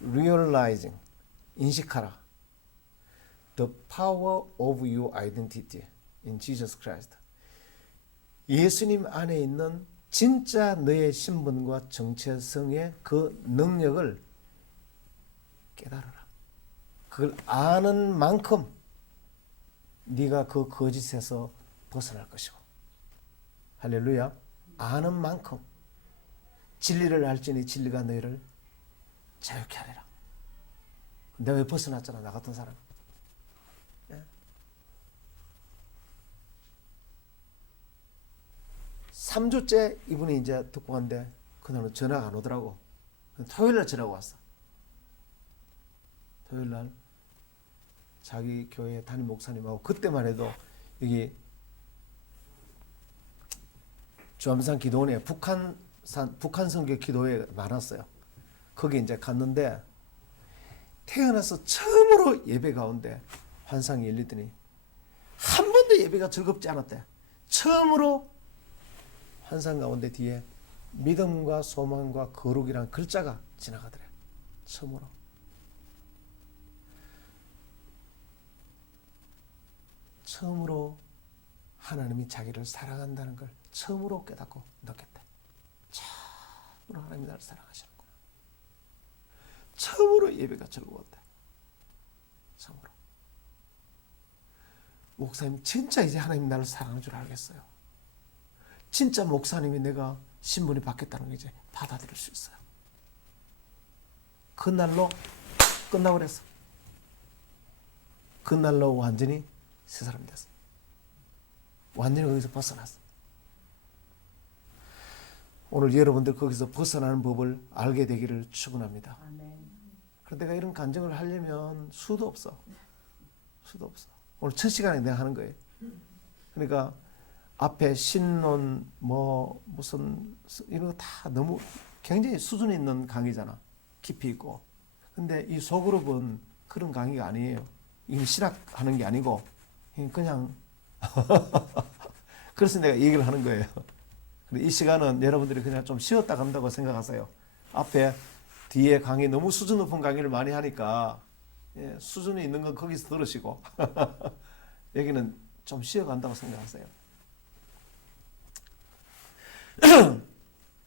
realizing, 인식하라. The power of your identity in Jesus Christ. 예수님 안에 있는 진짜 너의 신분과 정체성의 그 능력을 깨달아라. 그걸 아는 만큼 네가 그 거짓에서 벗어날 것이고, 할렐루야. 아는 만큼 진리를 알지니 진리가 너희를 자유케 하리라. 내가 왜 벗어났잖아, 나 같은 사람. 3주째 이분이 이제 듣고 간데 그날은 전화가 안 오더라고. 토요일날 전화가 왔어. 토요일날 자기 교회 담임 목사님하고, 그때만 해도 여기 주암산 기도원에 북한 선교 기도회 많았어요. 거기 이제 갔는데 태어나서 처음으로 예배 가운데 환상이 열리더니 한 번도 예배가 즐겁지 않았대. 처음으로 환상 가운데 뒤에 믿음과 소망과 거룩이란 글자가 지나가더래. 처음으로. 처음으로 하나님이 자기를 사랑한다는 걸 처음으로 깨닫고 느꼈대. 처음으로 하나님이 나를 사랑하시는구나. 처음으로 예배가 즐거웠대. 처음으로. 목사님, 진짜 이제 하나님 나를 사랑하는 줄 알겠어요. 진짜 목사님이 내가 신분이 바뀌었다는 걸 이제 받아들일 수 있어요. 그날로 끝나고 그랬어. 그날로 완전히 새 사람이 됐어. 완전히 거기서 벗어났어. 오늘 여러분들 거기서 벗어나는 법을 알게 되기를 축원합니다. 그런데 내가 이런 간증을 하려면 수도 없어. 수도 없어. 오늘 첫 시간에 내가 하는 거예요. 그러니까 앞에 신론 뭐 무슨 이런 거 다 너무 굉장히 수준 있는 강의잖아. 깊이 있고. 근데 이 소그룹은 그런 강의가 아니에요. 이게 실학하는 게 아니고 그냥 그래서 내가 얘기를 하는 거예요. 이 시간은 여러분들이 그냥 좀 쉬었다 간다고 생각하세요. 앞에 뒤에 강의 너무 수준 높은 강의를 많이 하니까 수준이 있는 건 거기서 들으시고 여기는 좀 쉬어간다고 생각하세요.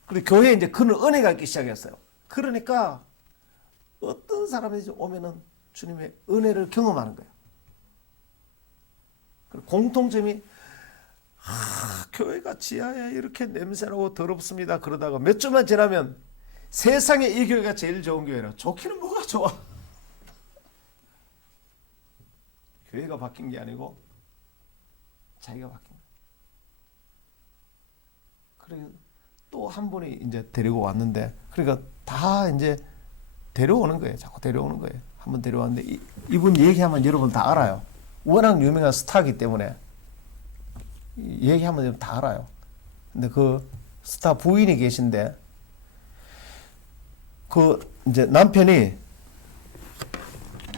그리고 교회에 이제 그런 은혜가 있기 시작했어요. 그러니까 어떤 사람이 오면은 주님의 은혜를 경험하는 거예요. 공통점이 교회가 지하에 이렇게 냄새나고 더럽습니다. 그러다가 몇 주만 지나면 세상에 이 교회가 제일 좋은 교회라. 좋기는 뭐가 좋아. 교회가 바뀐 게 아니고 자기가 바뀐 거예요. 그리고 또 한 분이 이제 데리고 왔는데, 그러니까 다 이제 데려오는 거예요. 자꾸 데려오는 거예요. 한번 데려왔는데 이분 얘기하면 여러분 다 알아요. 워낙 유명한 스타이기 때문에 얘기하면 다 알아요. 근데 그 스타 부인이 계신데 그 이제 남편이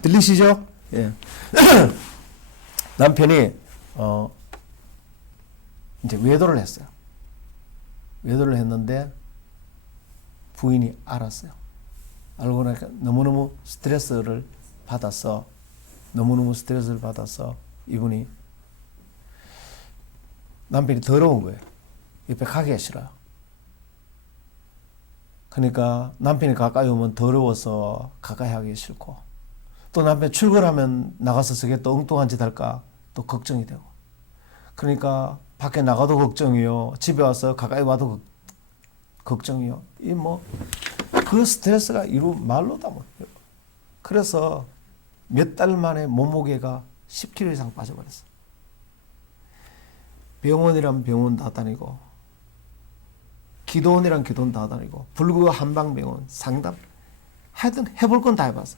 들리시죠? 예. 남편이 이제 외도를 했어요. 외도를 했는데 부인이 알았어요. 알고 나니까 너무너무 스트레스를 받아서 이분이 남편이 더러운 거예요. 옆에 가기가 싫어요. 그러니까 남편이 가까이 오면 더러워서 가까이 하기 싫고, 또 남편 출근하면 나가서 저게 또 엉뚱한 짓 할까 또 걱정이 되고, 그러니까 밖에 나가도 걱정이요, 집에 와서 가까이 와도 걱정이요. 이 뭐 그 스트레스가 이루 말로다 뭐. 그래서 몇 달 만에 몸무게가 10kg 이상 빠져버렸어. 병원이란 병원 다 다니고, 기도원이란 기도원 다 다니고, 불구 한방병원 상담 하여튼 해볼 건 다 해봤어.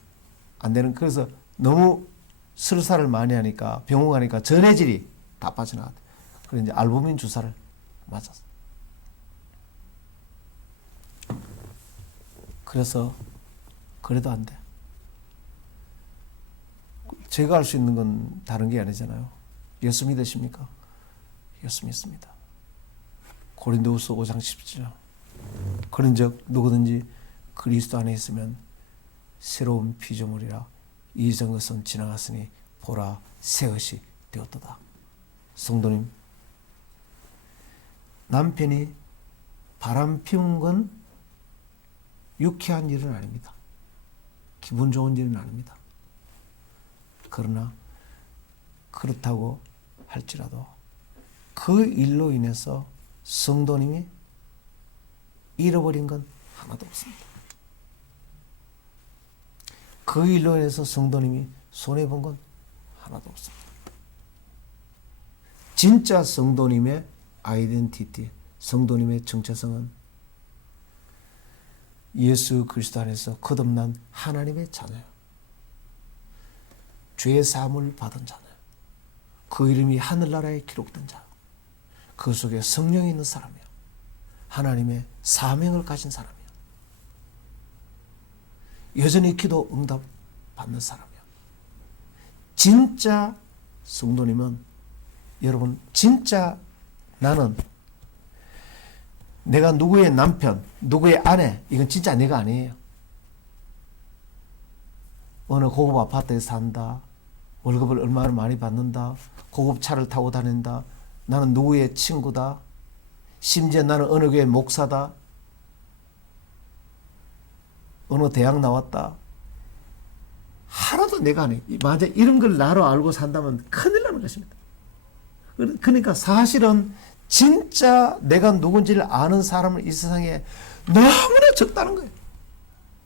안 되는. 그래서 너무 설사를 많이 하니까 병원 가니까 전해질이 다 빠져나갔대. 그래서 이제 알부민 주사를 맞았어. 그래서 그래도 안 돼. 제가 할 수 있는 건 다른 게 아니잖아요. 예수 믿으십니까? 예수 믿습니다. 고린도후서 5장 17절. 그런즉 누구든지 그리스도 안에 있으면 새로운 피조물이라 이전 것은 지나갔으니 보라 새 것이 되었도다. 성도님, 남편이 바람 피운 건 유쾌한 일은 아닙니다. 기분 좋은 일은 아닙니다. 그러나 그렇다고 할지라도 그 일로 인해서 성도님이 잃어버린 건 하나도 없습니다. 그 일로 인해서 성도님이 손해본 건 하나도 없습니다. 진짜 성도님의 아이덴티티, 성도님의 정체성은 예수 그리스도 안에서 거듭난 하나님의 자녀요. 죄의 사함을 받은 자녀요. 그 이름이 하늘나라에 기록된 자. 그 속에 성령이 있는 사람이요. 하나님의 사명을 가진 사람이요. 여전히 기도 응답 받는 사람이요. 진짜 성도님은 여러분, 진짜 나는 내가 누구의 남편, 누구의 아내, 이건 진짜 내가 아니에요. 어느 고급 아파트에 산다. 월급을 얼마나 많이 받는다. 고급 차를 타고 다닌다. 나는 누구의 친구다. 심지어 나는 어느 교회 목사다. 어느 대학 나왔다. 하나도 내가 아니에요. 만약 이런 걸 나로 알고 산다면 큰일 나는 것입니다. 그러니까 사실은 진짜 내가 누군지를 아는 사람은 이 세상에 너무나 적다는 거예요.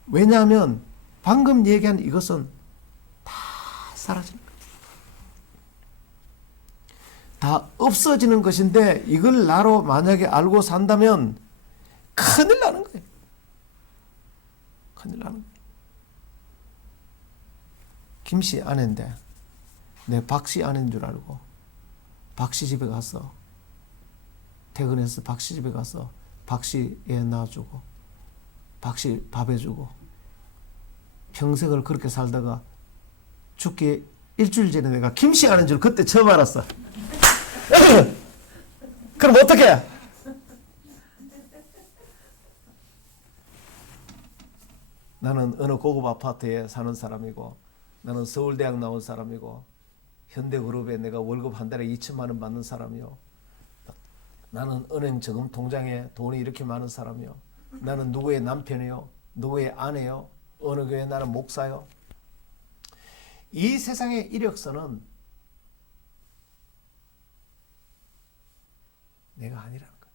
왜냐하면 방금 얘기한 이것은 다 사라지는 거예요. 다 없어지는 것인데 이걸 나로 만약에 알고 산다면 큰일 나는 거예요. 큰일 나는 거예요. 김씨 아내인데 내 박씨 아내인 줄 알고 박씨 집에 가서 퇴근해서 박씨 집에 가서 박씨 애 낳아주고 박씨 밥 해주고 평생을 그렇게 살다가 죽기 일주일 전에 내가 김씨 아내인 줄 그때 처음 알았어. 그럼 어떡해? 나는 어느 고급 아파트에 사는 사람이고 나는 서울대학 나온 사람이고 현대그룹에 내가 월급 한 달에 2천만 원 받는 사람이요. 나는 은행 저금 통장에 돈이 이렇게 많은 사람이요. 나는 누구의 남편이요. 누구의 아내요. 어느 교회 나는 목사요. 이 세상의 이력서는 내가 아니라는 거야.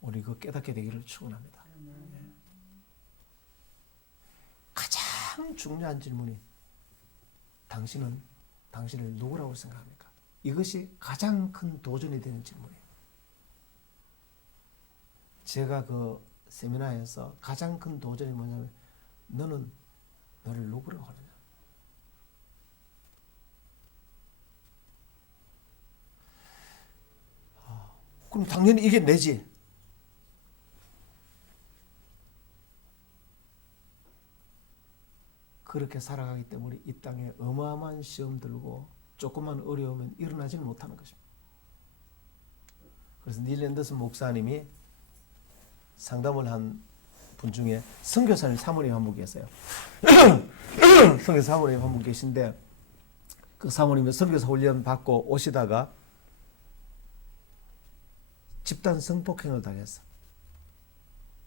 우리 그 깨닫게 되기를 축원합니다. 가장 중요한 질문이 당신을 누구라고 생각합니까? 이것이 가장 큰 도전이 되는 질문이에요. 제가 그 세미나에서 가장 큰 도전이 뭐냐면 너는 너를 누구라고 하느냐. 그럼 당연히 이게 내지. 그렇게 살아가기 때문에 이 땅에 어마어마한 시험 들고 조금만 어려우면 일어나지는 못하는 것입니다. 그래서 닐 앤더슨 목사님이 상담을 한 분 중에 선교사님 사모님 한 분 계세요. 선교사 사모님 한 분 계신데 그 사모님이 선교사 훈련 받고 오시다가 집단 성폭행을 당했어.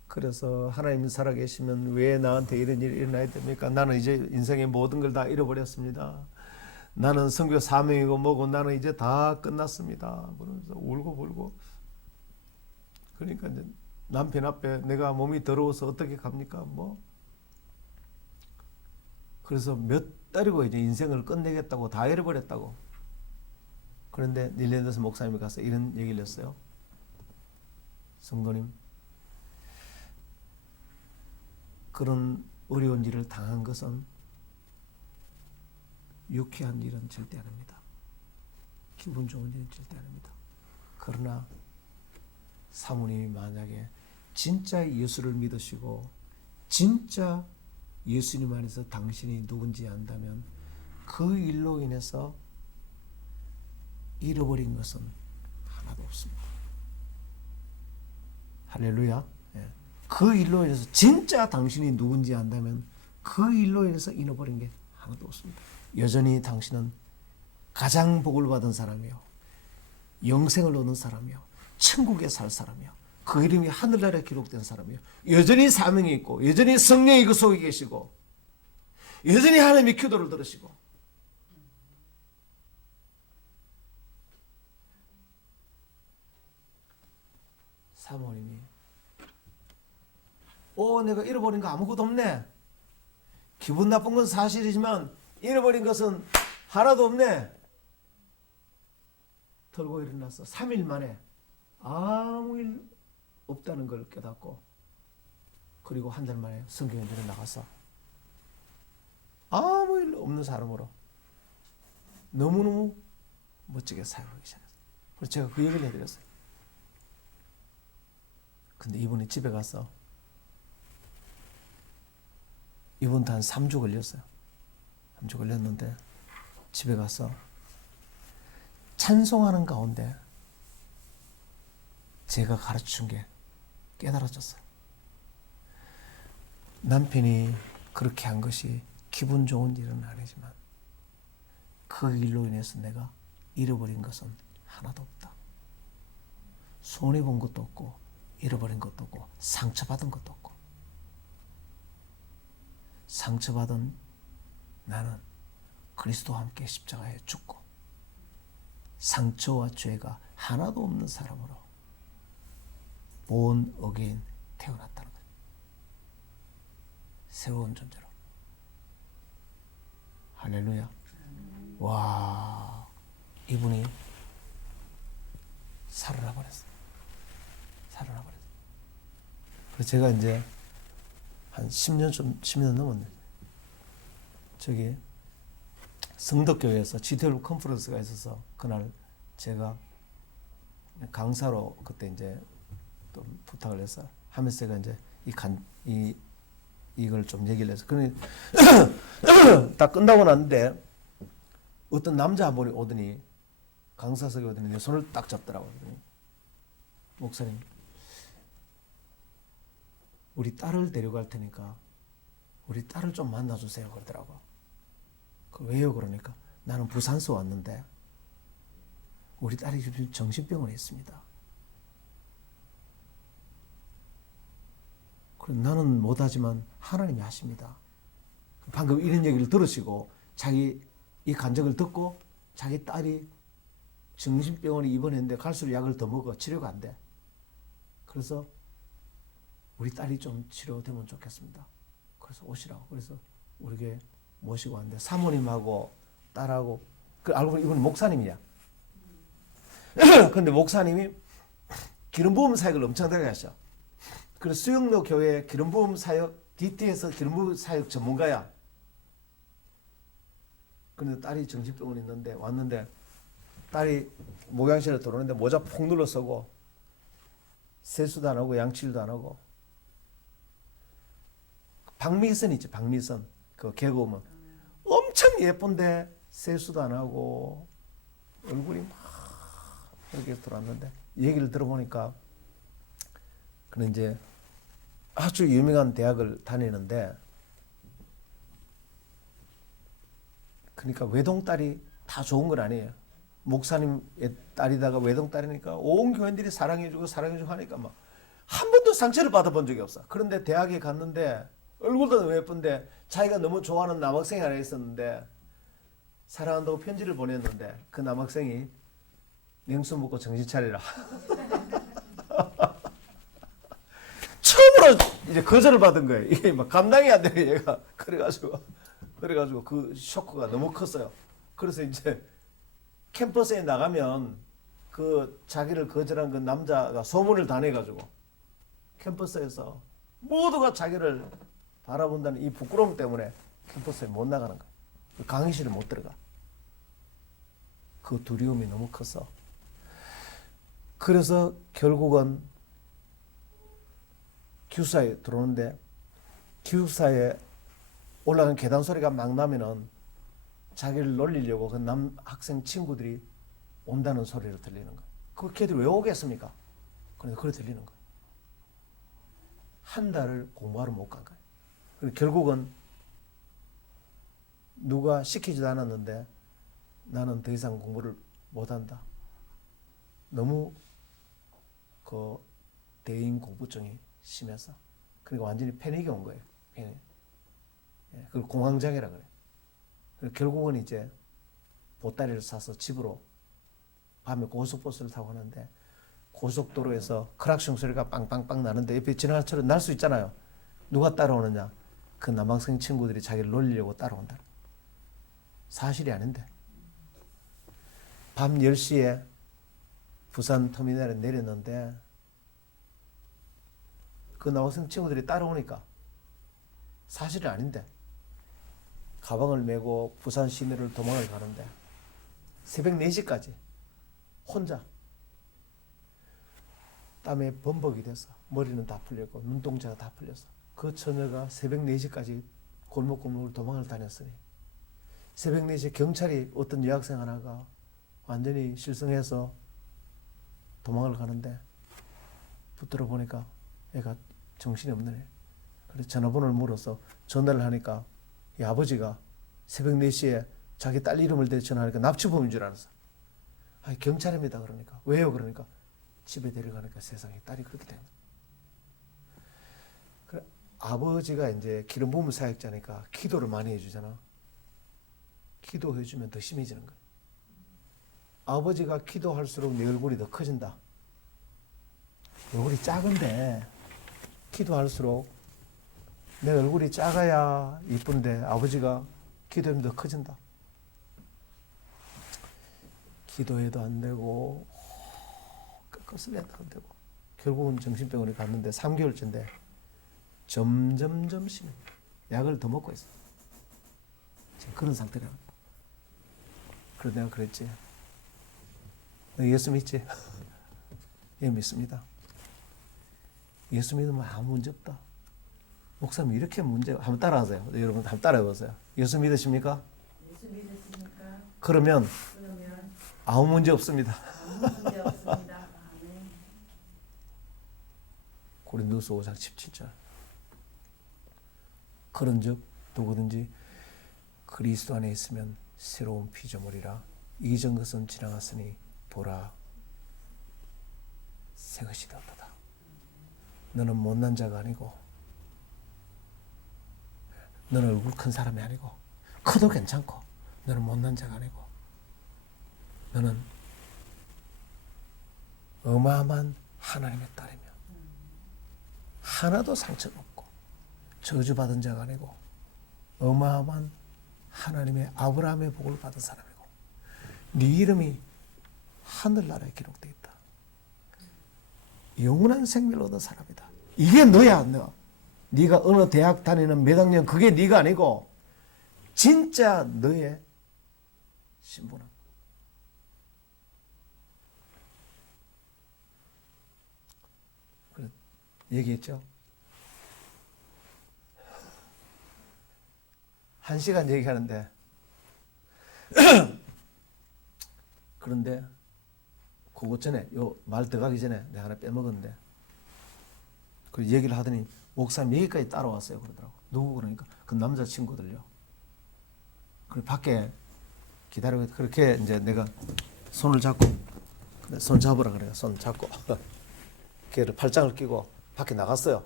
그래서 하나님 살아계시면 왜 나한테 이런 일이 일어나야 됩니까? 나는 이제 인생의 모든 걸 다 잃어버렸습니다. 나는 선교 사명이고 뭐고 나는 이제 다 끝났습니다. 그러면서 울고 그러니까 이제 남편 앞에 내가 몸이 더러워서 어떻게 갑니까? 뭐 그래서 몇 달이고 이제 인생을 끝내겠다고 다 잃어버렸다고. 그런데 닐 앤더슨 목사님이 가서 이런 얘기를 했어요. 성도님, 그런 어려운 일을 당한 것은 유쾌한 일은 절대 아닙니다. 기분 좋은 일은 절대 아닙니다. 그러나 사모님이 만약에 진짜 예수를 믿으시고 진짜 예수님 안에서 당신이 누군지 안다면 그 일로 인해서 잃어버린 것은 하나도 없습니다. 할렐루야. 예. 그 일로 인해서 진짜 당신이 누군지 안다면 그 일로 인해서 잃어버린 게 하나도 없습니다. 여전히 당신은 가장 복을 받은 사람이요, 영생을 얻는 사람이요, 천국에 살 사람이요, 그 이름이 하늘나라에 기록된 사람이요, 여전히 사명이 있고 여전히 성령이 그 속에 계시고 여전히 하나님의 기도를 들으시고. 사모님이 내가 잃어버린 거 아무것도 없네. 기분 나쁜 건 사실이지만 잃어버린 것은 하나도 없네. 들고 일어나서 3일 만에 아무 일 없다는 걸 깨닫고, 그리고 한 달 만에 성경연대로 나가서 아무 일 없는 사람으로 너무너무 멋지게 사역하기 시작했어요. 그래서 제가 그 얘기를 해드렸어요. 근데 이분이 집에 가서 이분도 한 3주 걸렸어요. 3주 걸렸는데 집에 가서 찬송하는 가운데 제가 가르친 게 깨달아졌어요. 남편이 그렇게 한 것이 기분 좋은 일은 아니지만 그 일로 인해서 내가 잃어버린 것은 하나도 없다. 손해본 것도 없고 잃어버린 것도 없고 상처받은 것도 없고, 상처받은 나는 그리스도와 함께 십자가에 죽고 상처와 죄가 하나도 없는 사람으로 born again 태어났다는 거예요. 새로운 존재로. 할렐루야. 와, 이분이 살아나 버렸어요. 살아나 버렸어요. 그래서 제가 이제 한 10년 넘었네. 저기 성덕교회에서 GTL 컨퍼런스가 있어서 그날 제가 강사로 그때 이제 또 부탁을 해서 하면서 제가 이제 이걸 좀 얘기를 해서, 그러니 다 끝나고 났는데 어떤 남자 한 분이 오더니, 강사석에 오더니 내 손을 딱 잡더라고요. 목사님, 우리 딸을 데려갈 테니까 우리 딸을 좀 만나주세요 그러더라고. 왜요? 그러니까 나는 부산서 왔는데 우리 딸이 지금 정신병원에 있습니다. 그럼 나는 못하지만 하나님이 하십니다. 방금 이런 얘기를 들으시고 자기 이 간증을 듣고 자기 딸이 정신병원에 입원했는데 갈수록 약을 더 먹어 치료가 안 돼. 그래서 우리 딸이 좀 치료되면 좋겠습니다. 그래서 오시라고. 그래서 우리 교회 모시고 왔는데 사모님하고 딸하고, 알고 보니 이분 목사님이야. 근데 목사님이 기름부음 사역을 엄청나게 하셔. 그래서 수영로 교회 기름부음 사역, DT에서 기름부음 사역 전문가야. 근데 딸이 정신병원에 있는데 왔는데, 딸이 목양실에 들어오는데 모자 폭 눌러 쓰고 세수도 안 하고 양치질도 안 하고, 박미선 있지, 박미선. 그 개그우먼. 엄청 예쁜데 세수도 안 하고 얼굴이 막 이렇게 들어왔는데, 얘기를 들어보니까 그는 이제 아주 유명한 대학을 다니는데, 그러니까 외동딸이 다 좋은 건 아니에요. 목사님의 딸이다가 외동딸이니까 온 교인들이 사랑해주고 하니까 막 한 번도 상처를 받아본 적이 없어. 그런데 대학에 갔는데 얼굴도 너무 예쁜데 자기가 너무 좋아하는 남학생이 하나 있었는데 사랑한다고 편지를 보냈는데 그 남학생이 냉수 먹고 정신 차리라. 처음으로 이제 거절을 받은 거예요. 이게 막 감당이 안 돼요, 얘가. 그래가지고 그 쇼크가 너무 컸어요. 그래서 이제 캠퍼스에 나가면 그 자기를 거절한 그 남자가 소문을 다 내가지고 캠퍼스에서 모두가 자기를 바라본다는 이 부끄러움 때문에 캠퍼스에 못 나가는 거야. 강의실에 못 들어가. 그 두려움이 너무 커서. 그래서 결국은 기숙사에 들어오는데, 기숙사에 올라가는 계단 소리가 막 나면은 자기를 놀리려고 그 남학생 친구들이 온다는 소리로 들리는 거예요. 그 걔들이 왜 오겠습니까? 그런데 그래 들리는 거예요. 한 달을 공부하러 못 간 거예요. 그리고 결국은 누가 시키지도 않았는데 나는 더 이상 공부를 못한다. 너무 그 대인 공부증이 심해서 그러니까 완전히 패닉이 온 거예요. 패닉. 예, 그걸 공황장애라 그래요. 그리고 결국은 이제 보따리를 싸서 집으로 밤에 고속버스를 타고 가는데 고속도로에서 크락션 소리가 빵빵빵 나는데 옆에 지나가는 차로 날 수 있잖아요. 누가 따라오느냐? 그 남학생 친구들이 자기를 놀리려고 따라온다. 사실이 아닌데. 밤 10시에 부산 터미널에 내렸는데 그 남학생 친구들이 따라오니까 사실이 아닌데 가방을 메고 부산 시내를 도망을 가는데 새벽 4시까지 혼자 땀에 범벅이 돼서 머리는 다 풀렸고 눈동자가 다 풀렸어. 그 처녀가 새벽 4시까지 골목골목을 도망을 다녔으니 새벽 4시에 경찰이 어떤 여학생 하나가 완전히 실성해서 도망을 가는데 붙들어 보니까 애가 정신이 없는 애. 그래서 전화번호를 물어서 전화를 하니까 이 아버지가 새벽 4시에 자기 딸 이름을 대고 전화하니까 납치범인 줄 알았어. 아니 경찰입니다. 그러니까 왜요? 그러니까 집에 데려가니까 세상에 딸이 그렇게 된 거야. 그래, 아버지가 이제 기름 부음 사역자니까 기도를 많이 해주잖아. 기도해주면 더 심해지는 거야. 아버지가 기도할수록 내 얼굴이 더 커진다. 얼굴이 작은데 기도할수록 내 얼굴이 작아야 이쁜데 아버지가 기도하면 더 커진다. 기도해도 안 되고 끄스레도 안 되고 결국은 정신병원에 갔는데 3개월째인데 점점점 심해. 약을 더 먹고 있어. 지금 그런 상태라. 그래서 내가 그랬지. 너 예수 믿지? 예, 믿습니다. 예수 믿으면 아무 문제 없다. 목사님 이렇게 문제가 한번 따라하세요. 여러분 한번 따라해보세요. 예수 믿으십니까? 예수 믿으십니까? 그러면 그러면 아무 문제 없습니다. 아무 문제 없습니다. 아멘. 고린도서 5장 17절. 그런즉 누구든지 그리스도 안에 있으면 새로운 피조물이라 이전 것은 지나갔으니 보라 새 것이 되었다. 너는 못난 자가 아니고 너는 얼굴 큰 사람이 아니고 커도 괜찮고 너는 못난 자가 아니고 너는 어마어마한 하나님의 딸이며 하나도 상처가 없고 저주받은 자가 아니고 어마어마한 하나님의 아브라함의 복을 받은 사람이고 네 이름이 하늘나라에 기록되어 있다. 영원한 생명을 얻은 사람이다. 이게 너야. 너. 네가 어느 대학 다니는 몇 학년 그게 네가 아니고 진짜 너의 신분은 그래 얘기했죠. 1시간 얘기하는데 그런데 그것 전에 요 말 들어가기 전에 내가 하나 빼먹었는데 그 얘기를 하더니 목사님 여기까지 따라왔어요 그러더라고. 누구 그러니까 그 남자친구들요. 그리고 밖에 기다리고 그렇게 이제 내가 손을 잡고 손 잡으라 그래요. 손 잡고 걔를 팔짱을 끼고 밖에 나갔어요.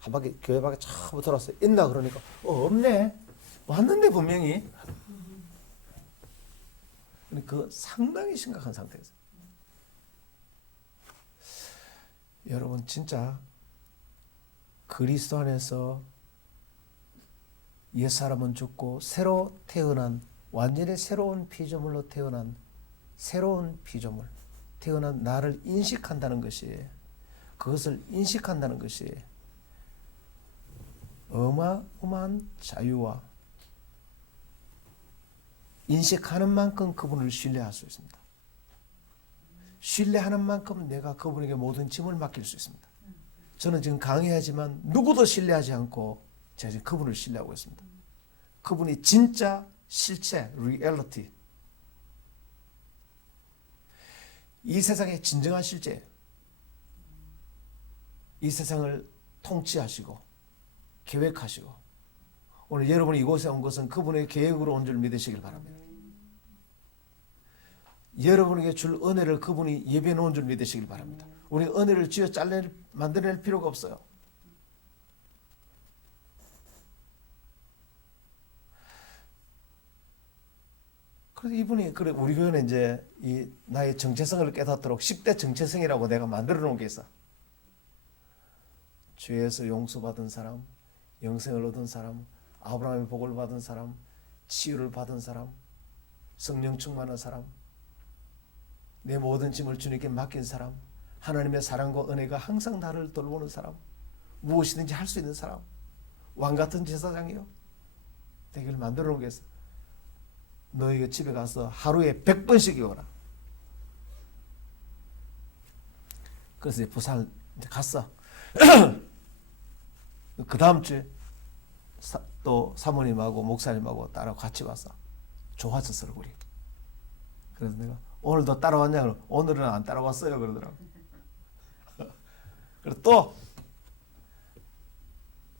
한 바퀴 교회 밖에 쫙 돌았어요. 있나 그러니까 없네. 왔는데 분명히. 그 상당히 심각한 상태에서 여러분 진짜 그리스도 안에서 옛사람은 죽고 새로 태어난 완전히 새로운 피조물로 태어난 새로운 피조물 태어난 나를 인식한다는 것이 그것을 인식한다는 것이 어마어마한 자유와 인식하는 만큼 그분을 신뢰할 수 있습니다. 신뢰하는 만큼 내가 그분에게 모든 짐을 맡길 수 있습니다. 저는 지금 강의하지만 누구도 신뢰하지 않고 제가 지금 그분을 신뢰하고 있습니다. 그분이 진짜 실체, 리얼리티. 이 세상의 진정한 실제. 이 세상을 통치하시고 계획하시고 오늘 여러분이 이곳에 온 것은 그분의 계획으로 온 줄 믿으시길 바랍니다. 여러분에게 줄 은혜를 그분이 예비해 놓은 줄 믿으시길 바랍니다. 우리 은혜를 쥐어 만들어낼 필요가 없어요. 그래서 이분이 그래 우리 교회는 이제 이 나의 정체성을 깨닫도록 10대 정체성이라고 내가 만들어 놓은 게 있어. 죄에서 용서받은 사람, 영생을 얻은 사람, 아브라함의 복을 받은 사람, 치유를 받은 사람, 성령 충만한 사람, 내 모든 짐을 주님께 맡긴 사람, 하나님의 사랑과 은혜가 항상 나를 돌보는 사람, 무엇이든지 할 수 있는 사람, 왕 같은 제사장이요 되기를 만들어 놓은 게 있어. 너희가 집에 가서 하루에 100번씩 외워라. 그래서 이제 부산을 이제 갔어. 그 다음 주에 또 사모님하고 목사님하고 따라 같이 왔어. 좋아졌어 얼굴이. 그래서 내가 오늘도 따라왔냐? 그러면 오늘은 안 따라왔어요 그러더라고. 그리고 또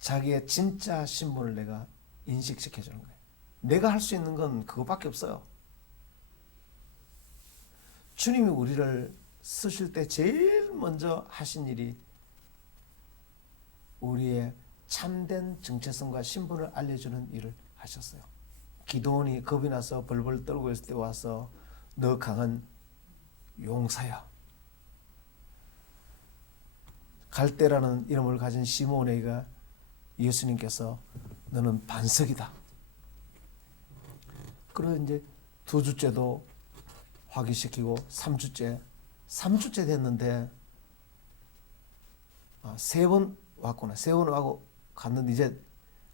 자기의 진짜 신분을 내가 인식시켜 주는 거예요. 내가 할 수 있는 건 그거밖에 없어요. 주님이 우리를 쓰실 때 제일 먼저 하신 일이 우리의 참된 정체성과 신분을 알려주는 일을 하셨어요. 기도원이 겁이 나서 벌벌 떨고 있을 때 와서 너 강한 용사야. 갈대라는 이름을 가진 시몬에게 예수님께서 너는 반석이다. 그래서 이제 2주째도 화기시키고 3주째 됐는데 3번 왔구나. 3번 와고 갔는데 이제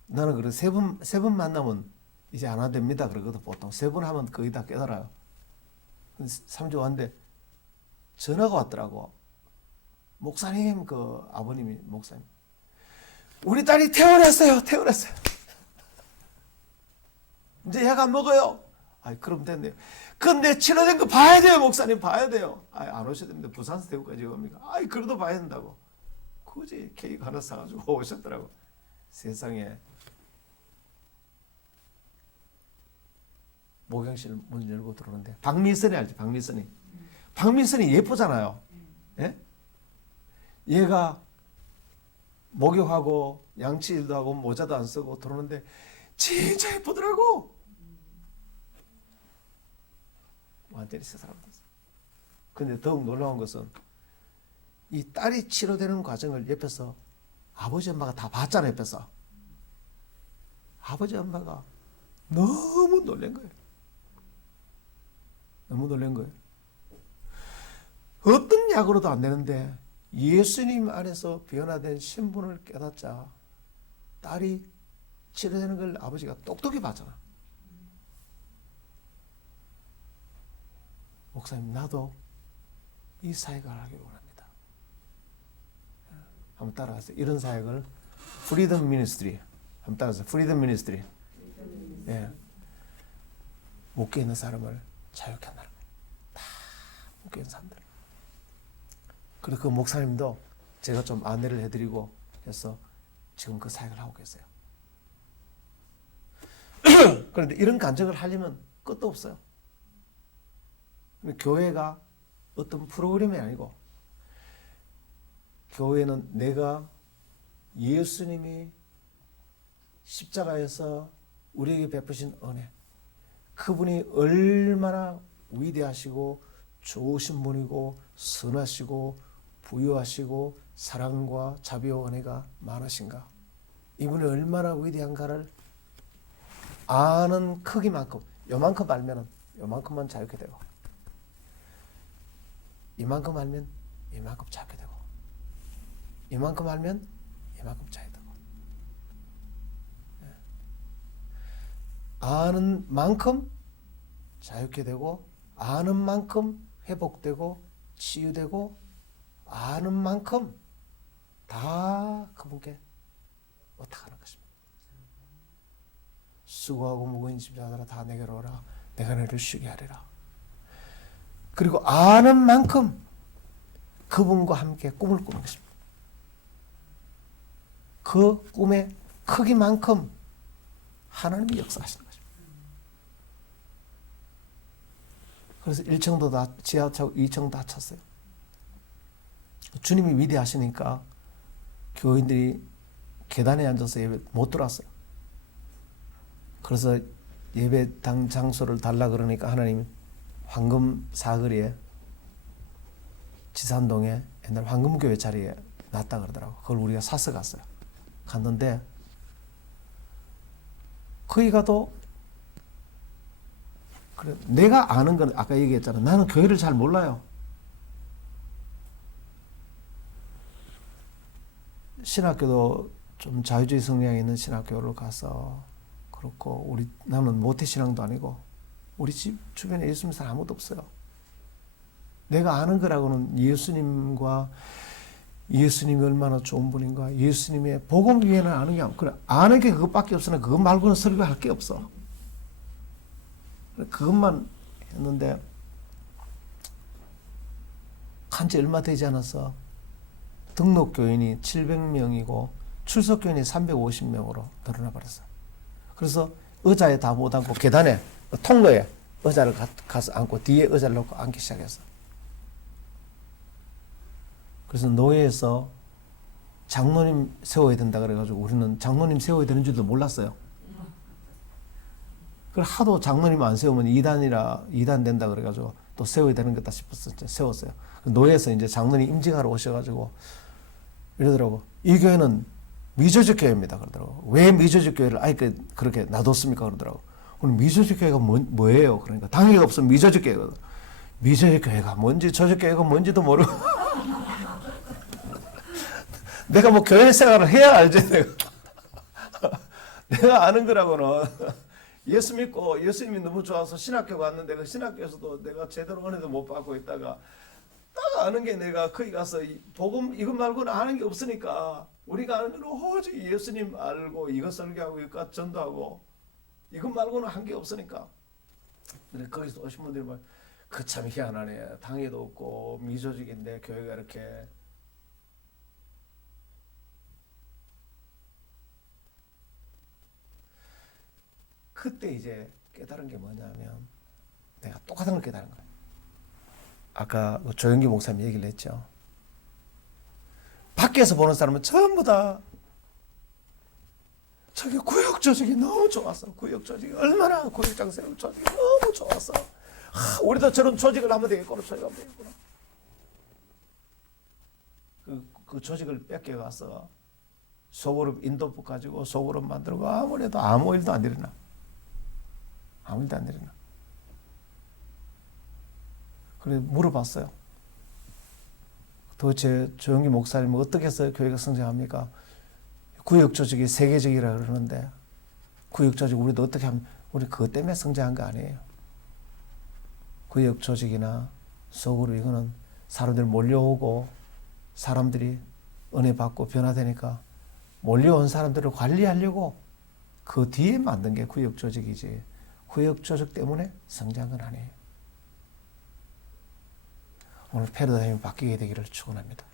나는 그래 3번 만나면 이제 안 한답니다. 그러거든 보통 3번 하면 거의 다 깨달아요. 3주 왔는데 전화가 왔더라고. 목사님 그 아버님이 목사님 우리 딸이 퇴원했어요. 이제 약 안 먹어요. 아이 그럼 됐네요. 근데 치료된 거 봐야 돼요. 목사님 봐야 돼요. 아이 안 오셔야 됩니다. 부산에서 대구까지 옵니까? 아이 그래도 봐야 된다고. 굳이 케이크 하나 사가지고 오셨더라고. 세상에. 목욕실 문 열고 들어오는데 박미선이 알지? 박미선이 예쁘잖아요. 예? 얘가 목욕하고 양치일도 하고 모자도 안 쓰고 들어오는데 진짜 예쁘더라고. 완전히 새 사람 됐어. 근데 더욱 놀라운 것은 이 딸이 치료되는 과정을 옆에서 아버지 엄마가 다 봤잖아. 옆에서 아버지 엄마가 너무 놀란 거예요. 어떤 약으로도 안 되는데 예수님 안에서 변화된 신분을 깨닫자 딸이 치료되는 걸 아버지가 똑똑히 봤잖아. 목사님 나도 이 사역을 하기를 원합니다. 한번 따라하세요. 이런 사역을 프리덤 미니스트리 한번 따라하세요. 프리덤 미니스트리. 예. 묶여 있는 사람을 자유케 한다는 거예요. 다 묶여 있는 사람들. 그리고 그 목사님도 제가 좀 안내를 해드리고 해서 지금 그 사역을 하고 계세요. 그런데 이런 간증을 하려면 끝도 없어요. 교회가 어떤 프로그램이 아니고 교회는 내가 예수님이 십자가에서 우리에게 베푸신 은혜, 그분이 얼마나 위대하시고 좋으신 분이고 선하시고 부유하시고 사랑과 자비와 은혜가 많으신가, 이분이 얼마나 위대한가를 아는 크기만큼, 요만큼 알면은 요만큼만 자유케 되고, 이만큼 알면 이만큼 자유케 되고, 이만큼 알면 이만큼 자유케 되고, 아는 만큼 자유케 되고, 아는 만큼 회복되고 치유되고, 아는 만큼 다 그분께 어떡하는 것입니다. 수고하고 무거운 짐자들아 다 내게로 오라. 내가 너를 쉬게 하리라. 그리고 아는 만큼 그분과 함께 꿈을 꾸는 것입니다. 그 꿈의 크기만큼 하나님이 역사하시는 것입니다. 그래서 1층도 다 지하 차고 2층 다 찼어요. 주님이 위대하시니까 교인들이 계단에 앉아서 예배 못 들어왔어요. 그래서 예배당 장소를 달라 그러니까 하나님이 황금 사거리에 지산동에 옛날 황금교회 자리에 놨다 그러더라고. 그걸 우리가 사서 갔어요. 갔는데 거기 가도 그래, 내가 아는 건 아까 얘기했잖아. 나는 교회를 잘 몰라요. 신학교도 좀 자유주의 성향이 있는 신학교를 가서 그렇고 나는 모태신앙도 아니고 우리 집 주변에 예수 믿는 사람 아무도 없어요. 내가 아는 거라고는 예수님과 예수님이 얼마나 좋은 분인가, 예수님의 복음 위에는 아는 게 그래 아는 게 그것밖에 없으나 그것 말고는 설교할 게 없어. 그것만 했는데 한지 얼마 되지 않아서 등록 교인이 700명이고 출석 교인이 350명으로 늘어나 버렸어. 그래서 의자에 다 못 앉고 계단에 통로에 의자를 가서 앉고 뒤에 의자를 놓고 앉기 시작했어. 그래서 노예에서 장로님 세워야 된다 그래가지고 우리는 장로님 세워야 되는 줄도 몰랐어요. 그걸 하도 장로님 안 세우면 이단 된다 그래가지고 또 세워야 되는 거다 싶어서 세웠어요. 노예에서 이제 장로님 임직하러 오셔가지고 이러더라고. 이 교회는 미조직 교회입니다 그러더라고. 왜 미조직 교회를 아예 그렇게 놔뒀습니까 그러더라고. 오늘 미조직 교회가 뭐예요? 그러니까 당회가 없으면 미조직 교회거든. 미조직 교회가 뭔지 조직 교회가 뭔지도 모르고 내가 뭐 교회 생활을 해야 알지 내가 아는 거라고는 예수 믿고 예수님이 너무 좋아서 신학교 갔는데 그 신학교에서도 내가 제대로 은혜도 못 받고 있다가 딱 아는 게 내가 거기 가서 복음 이것 말고는 아는 게 없으니까 우리가 아는 건 오직 예수님 알고 이것 설교하고 이것 전도하고 이것 말고는 한 게 없으니까. 근데 거기서 오신 분들이 막 그 참 희한하네. 당회도 없고 미조직인데 교회가 이렇게 그때 이제 깨달은 게 뭐냐면 내가 똑같은 걸 깨달은 거예요. 아까 조영기 목사님 얘기를 했죠. 밖에서 보는 사람은 전부 다 저기 구역 조직이 너무 좋았어. 구역 조직이 얼마나 구역장 세운 조직이 너무 좋았어. 우리도 저런 조직을 하면 되겠구나. 조직하면 되겠구나. 그 조직을 뺏겨가서 소그룹 인도법 가지고 소그룹 만들고 아무래도 아무 일도 안 일어나. 아무 일도 안 일어나. 그래 물어봤어요. 도대체 조영기 목사님은 어떻게 해서 교회가 성장합니까? 구역 조직이 세계적이라 그러는데 구역 조직 우리도 어떻게 하면 우리 그것 때문에 성장한 거 아니에요. 구역 조직이나 소그룹 이거는 사람들 몰려오고 사람들이 은혜 받고 변화되니까 몰려온 사람들을 관리하려고 그 뒤에 만든 게 구역 조직이지 구역 조직 때문에 성장한 건 아니에요. 오늘 패러다임이 바뀌게 되기를 축원합니다.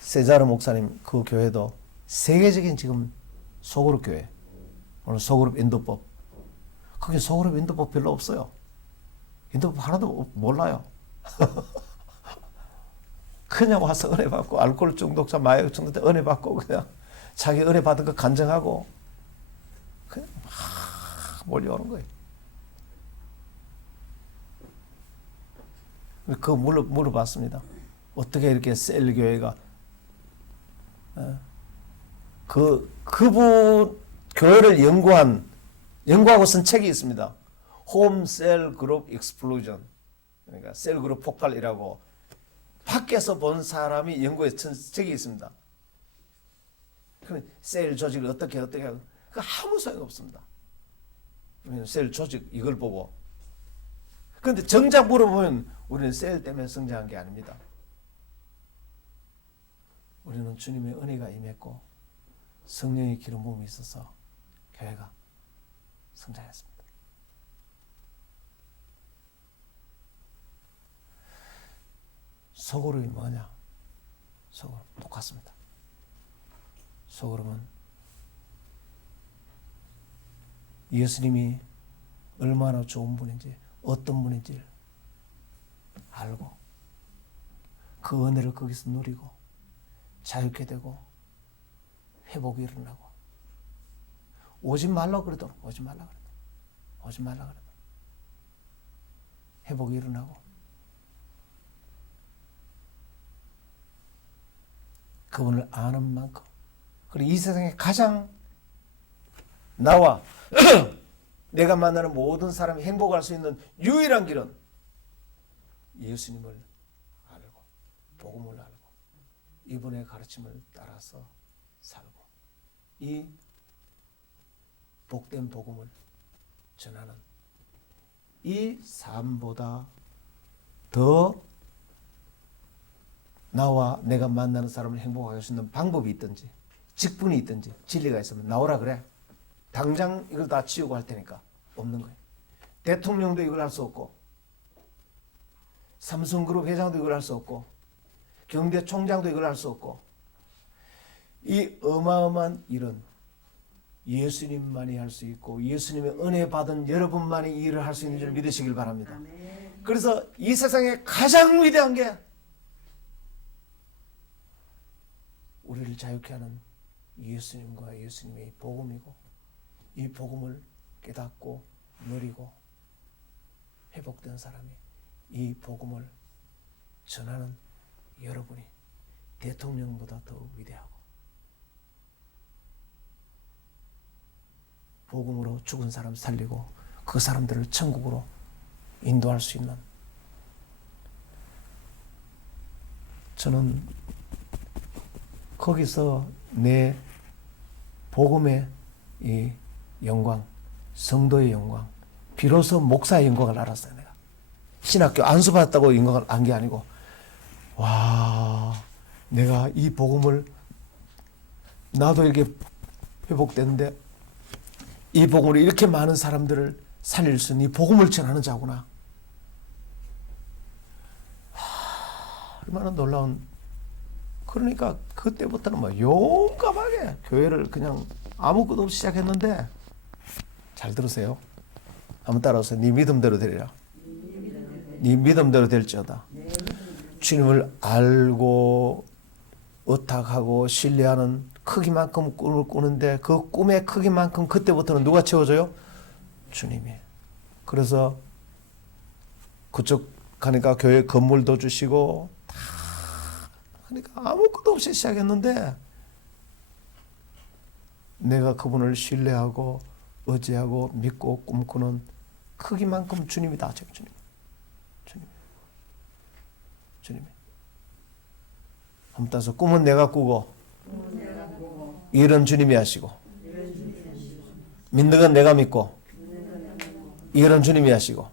세자르 목사님 그 교회도 세계적인 지금 소그룹 교회 오늘 소그룹 인도법 거기 소그룹 인도법 별로 없어요. 인도법 하나도 몰라요. 그냥 와서 은혜 받고 알코올 중독자 마약 중독자 은혜 받고 그냥 자기 은혜 받은 거 간증하고 그냥 막 몰려오는 거예요. 그거 물어봤습니다. 어떻게 이렇게 셀 교회가 그분 교회를 연구하고 쓴 책이 있습니다. 홈 셀 그룹 익스플로전 그러니까 셀 그룹 폭발이라고 밖에서 본 사람이 연구해 쓴 책이 있습니다. 셀 조직을 어떻게 하고 그 아무 소용 없습니다. 셀 조직 이걸 보고 그런데 정작 물어보면 우리는 셀 때문에 성장한 게 아닙니다. 우리는 주님의 은혜가 임했고 성령의 기름 부음이 있어서 교회가 성장했습니다. 소그룹이 뭐냐? 소그룹 똑같습니다. 소그룹은 예수님이 얼마나 좋은 분인지 어떤 분인지 알고 그 은혜를 거기서 누리고 자유케 되고 회복이 일어나고 오지 말라 그러도록 오지 말라 그러도록 회복이 일어나고 그분을 아는 만큼 그리고 이 세상에 가장 나와 내가 만나는 모든 사람이 행복할 수 있는 유일한 길은 예수님을 알고 복음을 알고 이분의 가르침을 따라서 살고 이 복된 복음을 전하는 이 삶보다 더 나와 내가 만나는 사람을 행복하게 할 수 있는 방법이 있든지 직분이 있든지 진리가 있으면 나오라 그래. 당장 이걸 다 치우고 할 테니까 없는 거예요. 대통령도 이걸 할 수 없고 삼성그룹 회장도 이걸 할 수 없고 경제총장도 이걸 할 수 없고 이 어마어마한 일은 예수님만이 할 수 있고 예수님의 은혜 받은 여러분만이 이 일을 할 수 있는 줄 믿으시길 바랍니다. 아멘. 그래서 이 세상에 가장 위대한 게 우리를 자유케 하는 예수님과 예수님의 복음이고 이 복음을 깨닫고 누리고 회복된 사람이 이 복음을 전하는 여러분이 대통령보다 더 위대하고 복음으로 죽은 사람 살리고 그 사람들을 천국으로 인도할 수 있는 저는 거기서 내 복음의 이 영광, 성도의 영광, 비로소 목사의 영광을 알았어요. 내가 신학교 안수 받았다고 영광을 안 게 아니고 와 내가 이 복음을 나도 이렇게 회복됐는데 이 복음으로 이렇게 많은 사람들을 살릴 수 있는 이 복음을 전하는 자구나. 얼마나 놀라운. 그러니까 그때부터는 뭐 용감하게 교회를 그냥 아무것도 없이 시작했는데 잘 들으세요. 한번 따라오세요. 네 믿음대로 되리라. 네 믿음대로 될지어다. 주님을 알고 의탁하고 신뢰하는 크기만큼 꿈을 꾸는데 그 꿈의 크기만큼 그때부터는 누가 채워줘요? 주님이. 그래서 그쪽 가니까 교회 건물도 주시고 다 그러니까 아무것도 없이 시작했는데 내가 그분을 신뢰하고 의지하고 믿고 꿈꾸는 크기만큼 주님이 다 채워. 주님이. 한번 따서 꿈은 내가 꾸고 일은 주님이 하시고 믿는 건 내가 믿고 일은 주님이 하시고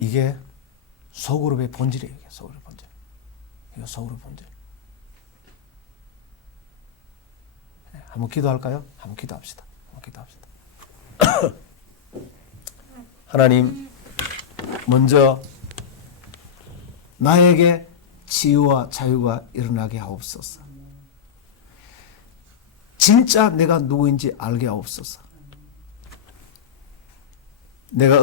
이게 소그룹의 본질이에요. 소그룹 본질. 이거 소그룹 본질. 한번 기도할까요? 한번 기도합시다. 하나님, 먼저 나에게 치유와 자유가 일어나게 하옵소서. 진짜 내가 누구인지 알게 하옵소서. 내가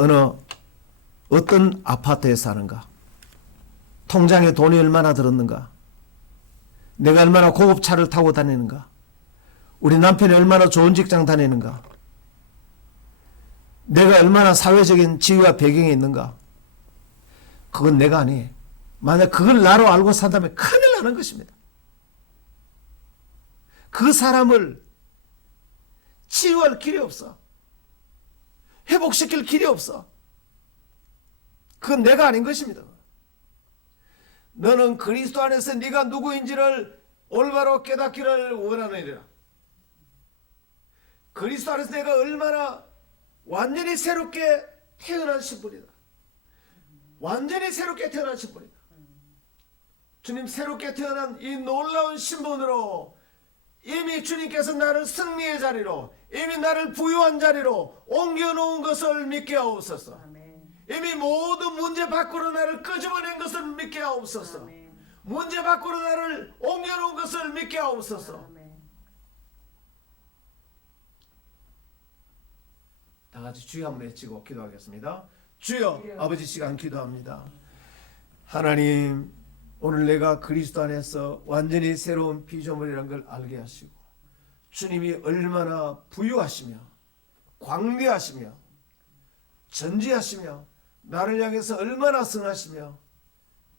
어떤 아파트에 사는가? 통장에 돈이 얼마나 들었는가? 내가 얼마나 고급 차를 타고 다니는가? 우리 남편이 얼마나 좋은 직장 다니는가? 내가 얼마나 사회적인 지위와 배경이 있는가? 그건 내가 아니에요. 만약 그걸 나로 알고 산다면 큰일 나는 것입니다. 그 사람을 치유할 길이 없어. 회복시킬 길이 없어. 그건 내가 아닌 것입니다. 너는 그리스도 안에서 네가 누구인지를 올바로 깨닫기를 원하느니라. 그리스도 안에서 내가 얼마나 완전히 새롭게 태어난 신분이다. 완전히 새롭게 태어난 신분이다. 주님 새롭게 태어난 이 놀라운 신분으로 이미 주님께서 나를 승리의 자리로 이미 나를 부유한 자리로 옮겨놓은 것을 믿게 하옵소서. 아멘. 이미 모든 문제 밖으로 나를 끄집어낸 것을 믿게 하옵소서. 아멘. 문제 밖으로 나를 옮겨놓은 것을 믿게 하옵소서. 아멘. 다 같이 주여 한번 외치고 기도하겠습니다. 주여, 아버지 시간 기도합니다. 하나님, 오늘 내가 그리스도 안에서 완전히 새로운 피조물이라는 걸 알게 하시고 주님이 얼마나 부유하시며 광대하시며 전지하시며 나를 향해서 얼마나 선하시며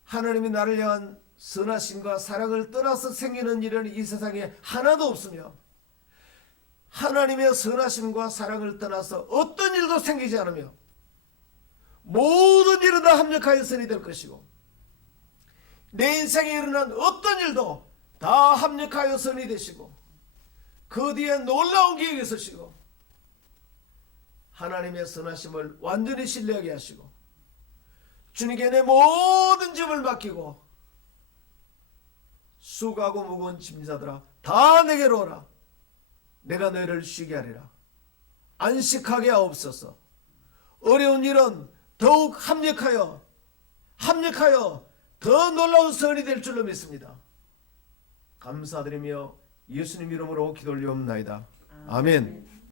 하나님이 나를 향한 선하심과 사랑을 떠나서 생기는 일은 이 세상에 하나도 없으며 하나님의 선하심과 사랑을 떠나서 어떤 일도 생기지 않으며 모든 일은 다 합력하여 선이 될 것이고 내 인생에 일어난 어떤 일도 다 합력하여 선이 되시고 그 뒤에 놀라운 계획이 있으시고 하나님의 선하심을 완전히 신뢰하게 하시고 주님께 내 모든 짐을 맡기고 수고하고 무거운 짐자들아 다 내게로 오라. 내가 너희를 쉬게 하리라. 안식하게 하옵소서. 어려운 일은 더욱 합력하여 더 놀라운 선이 될 줄로 믿습니다. 감사드리며 예수님 이름으로 기도 올리옵나이다. 아멘.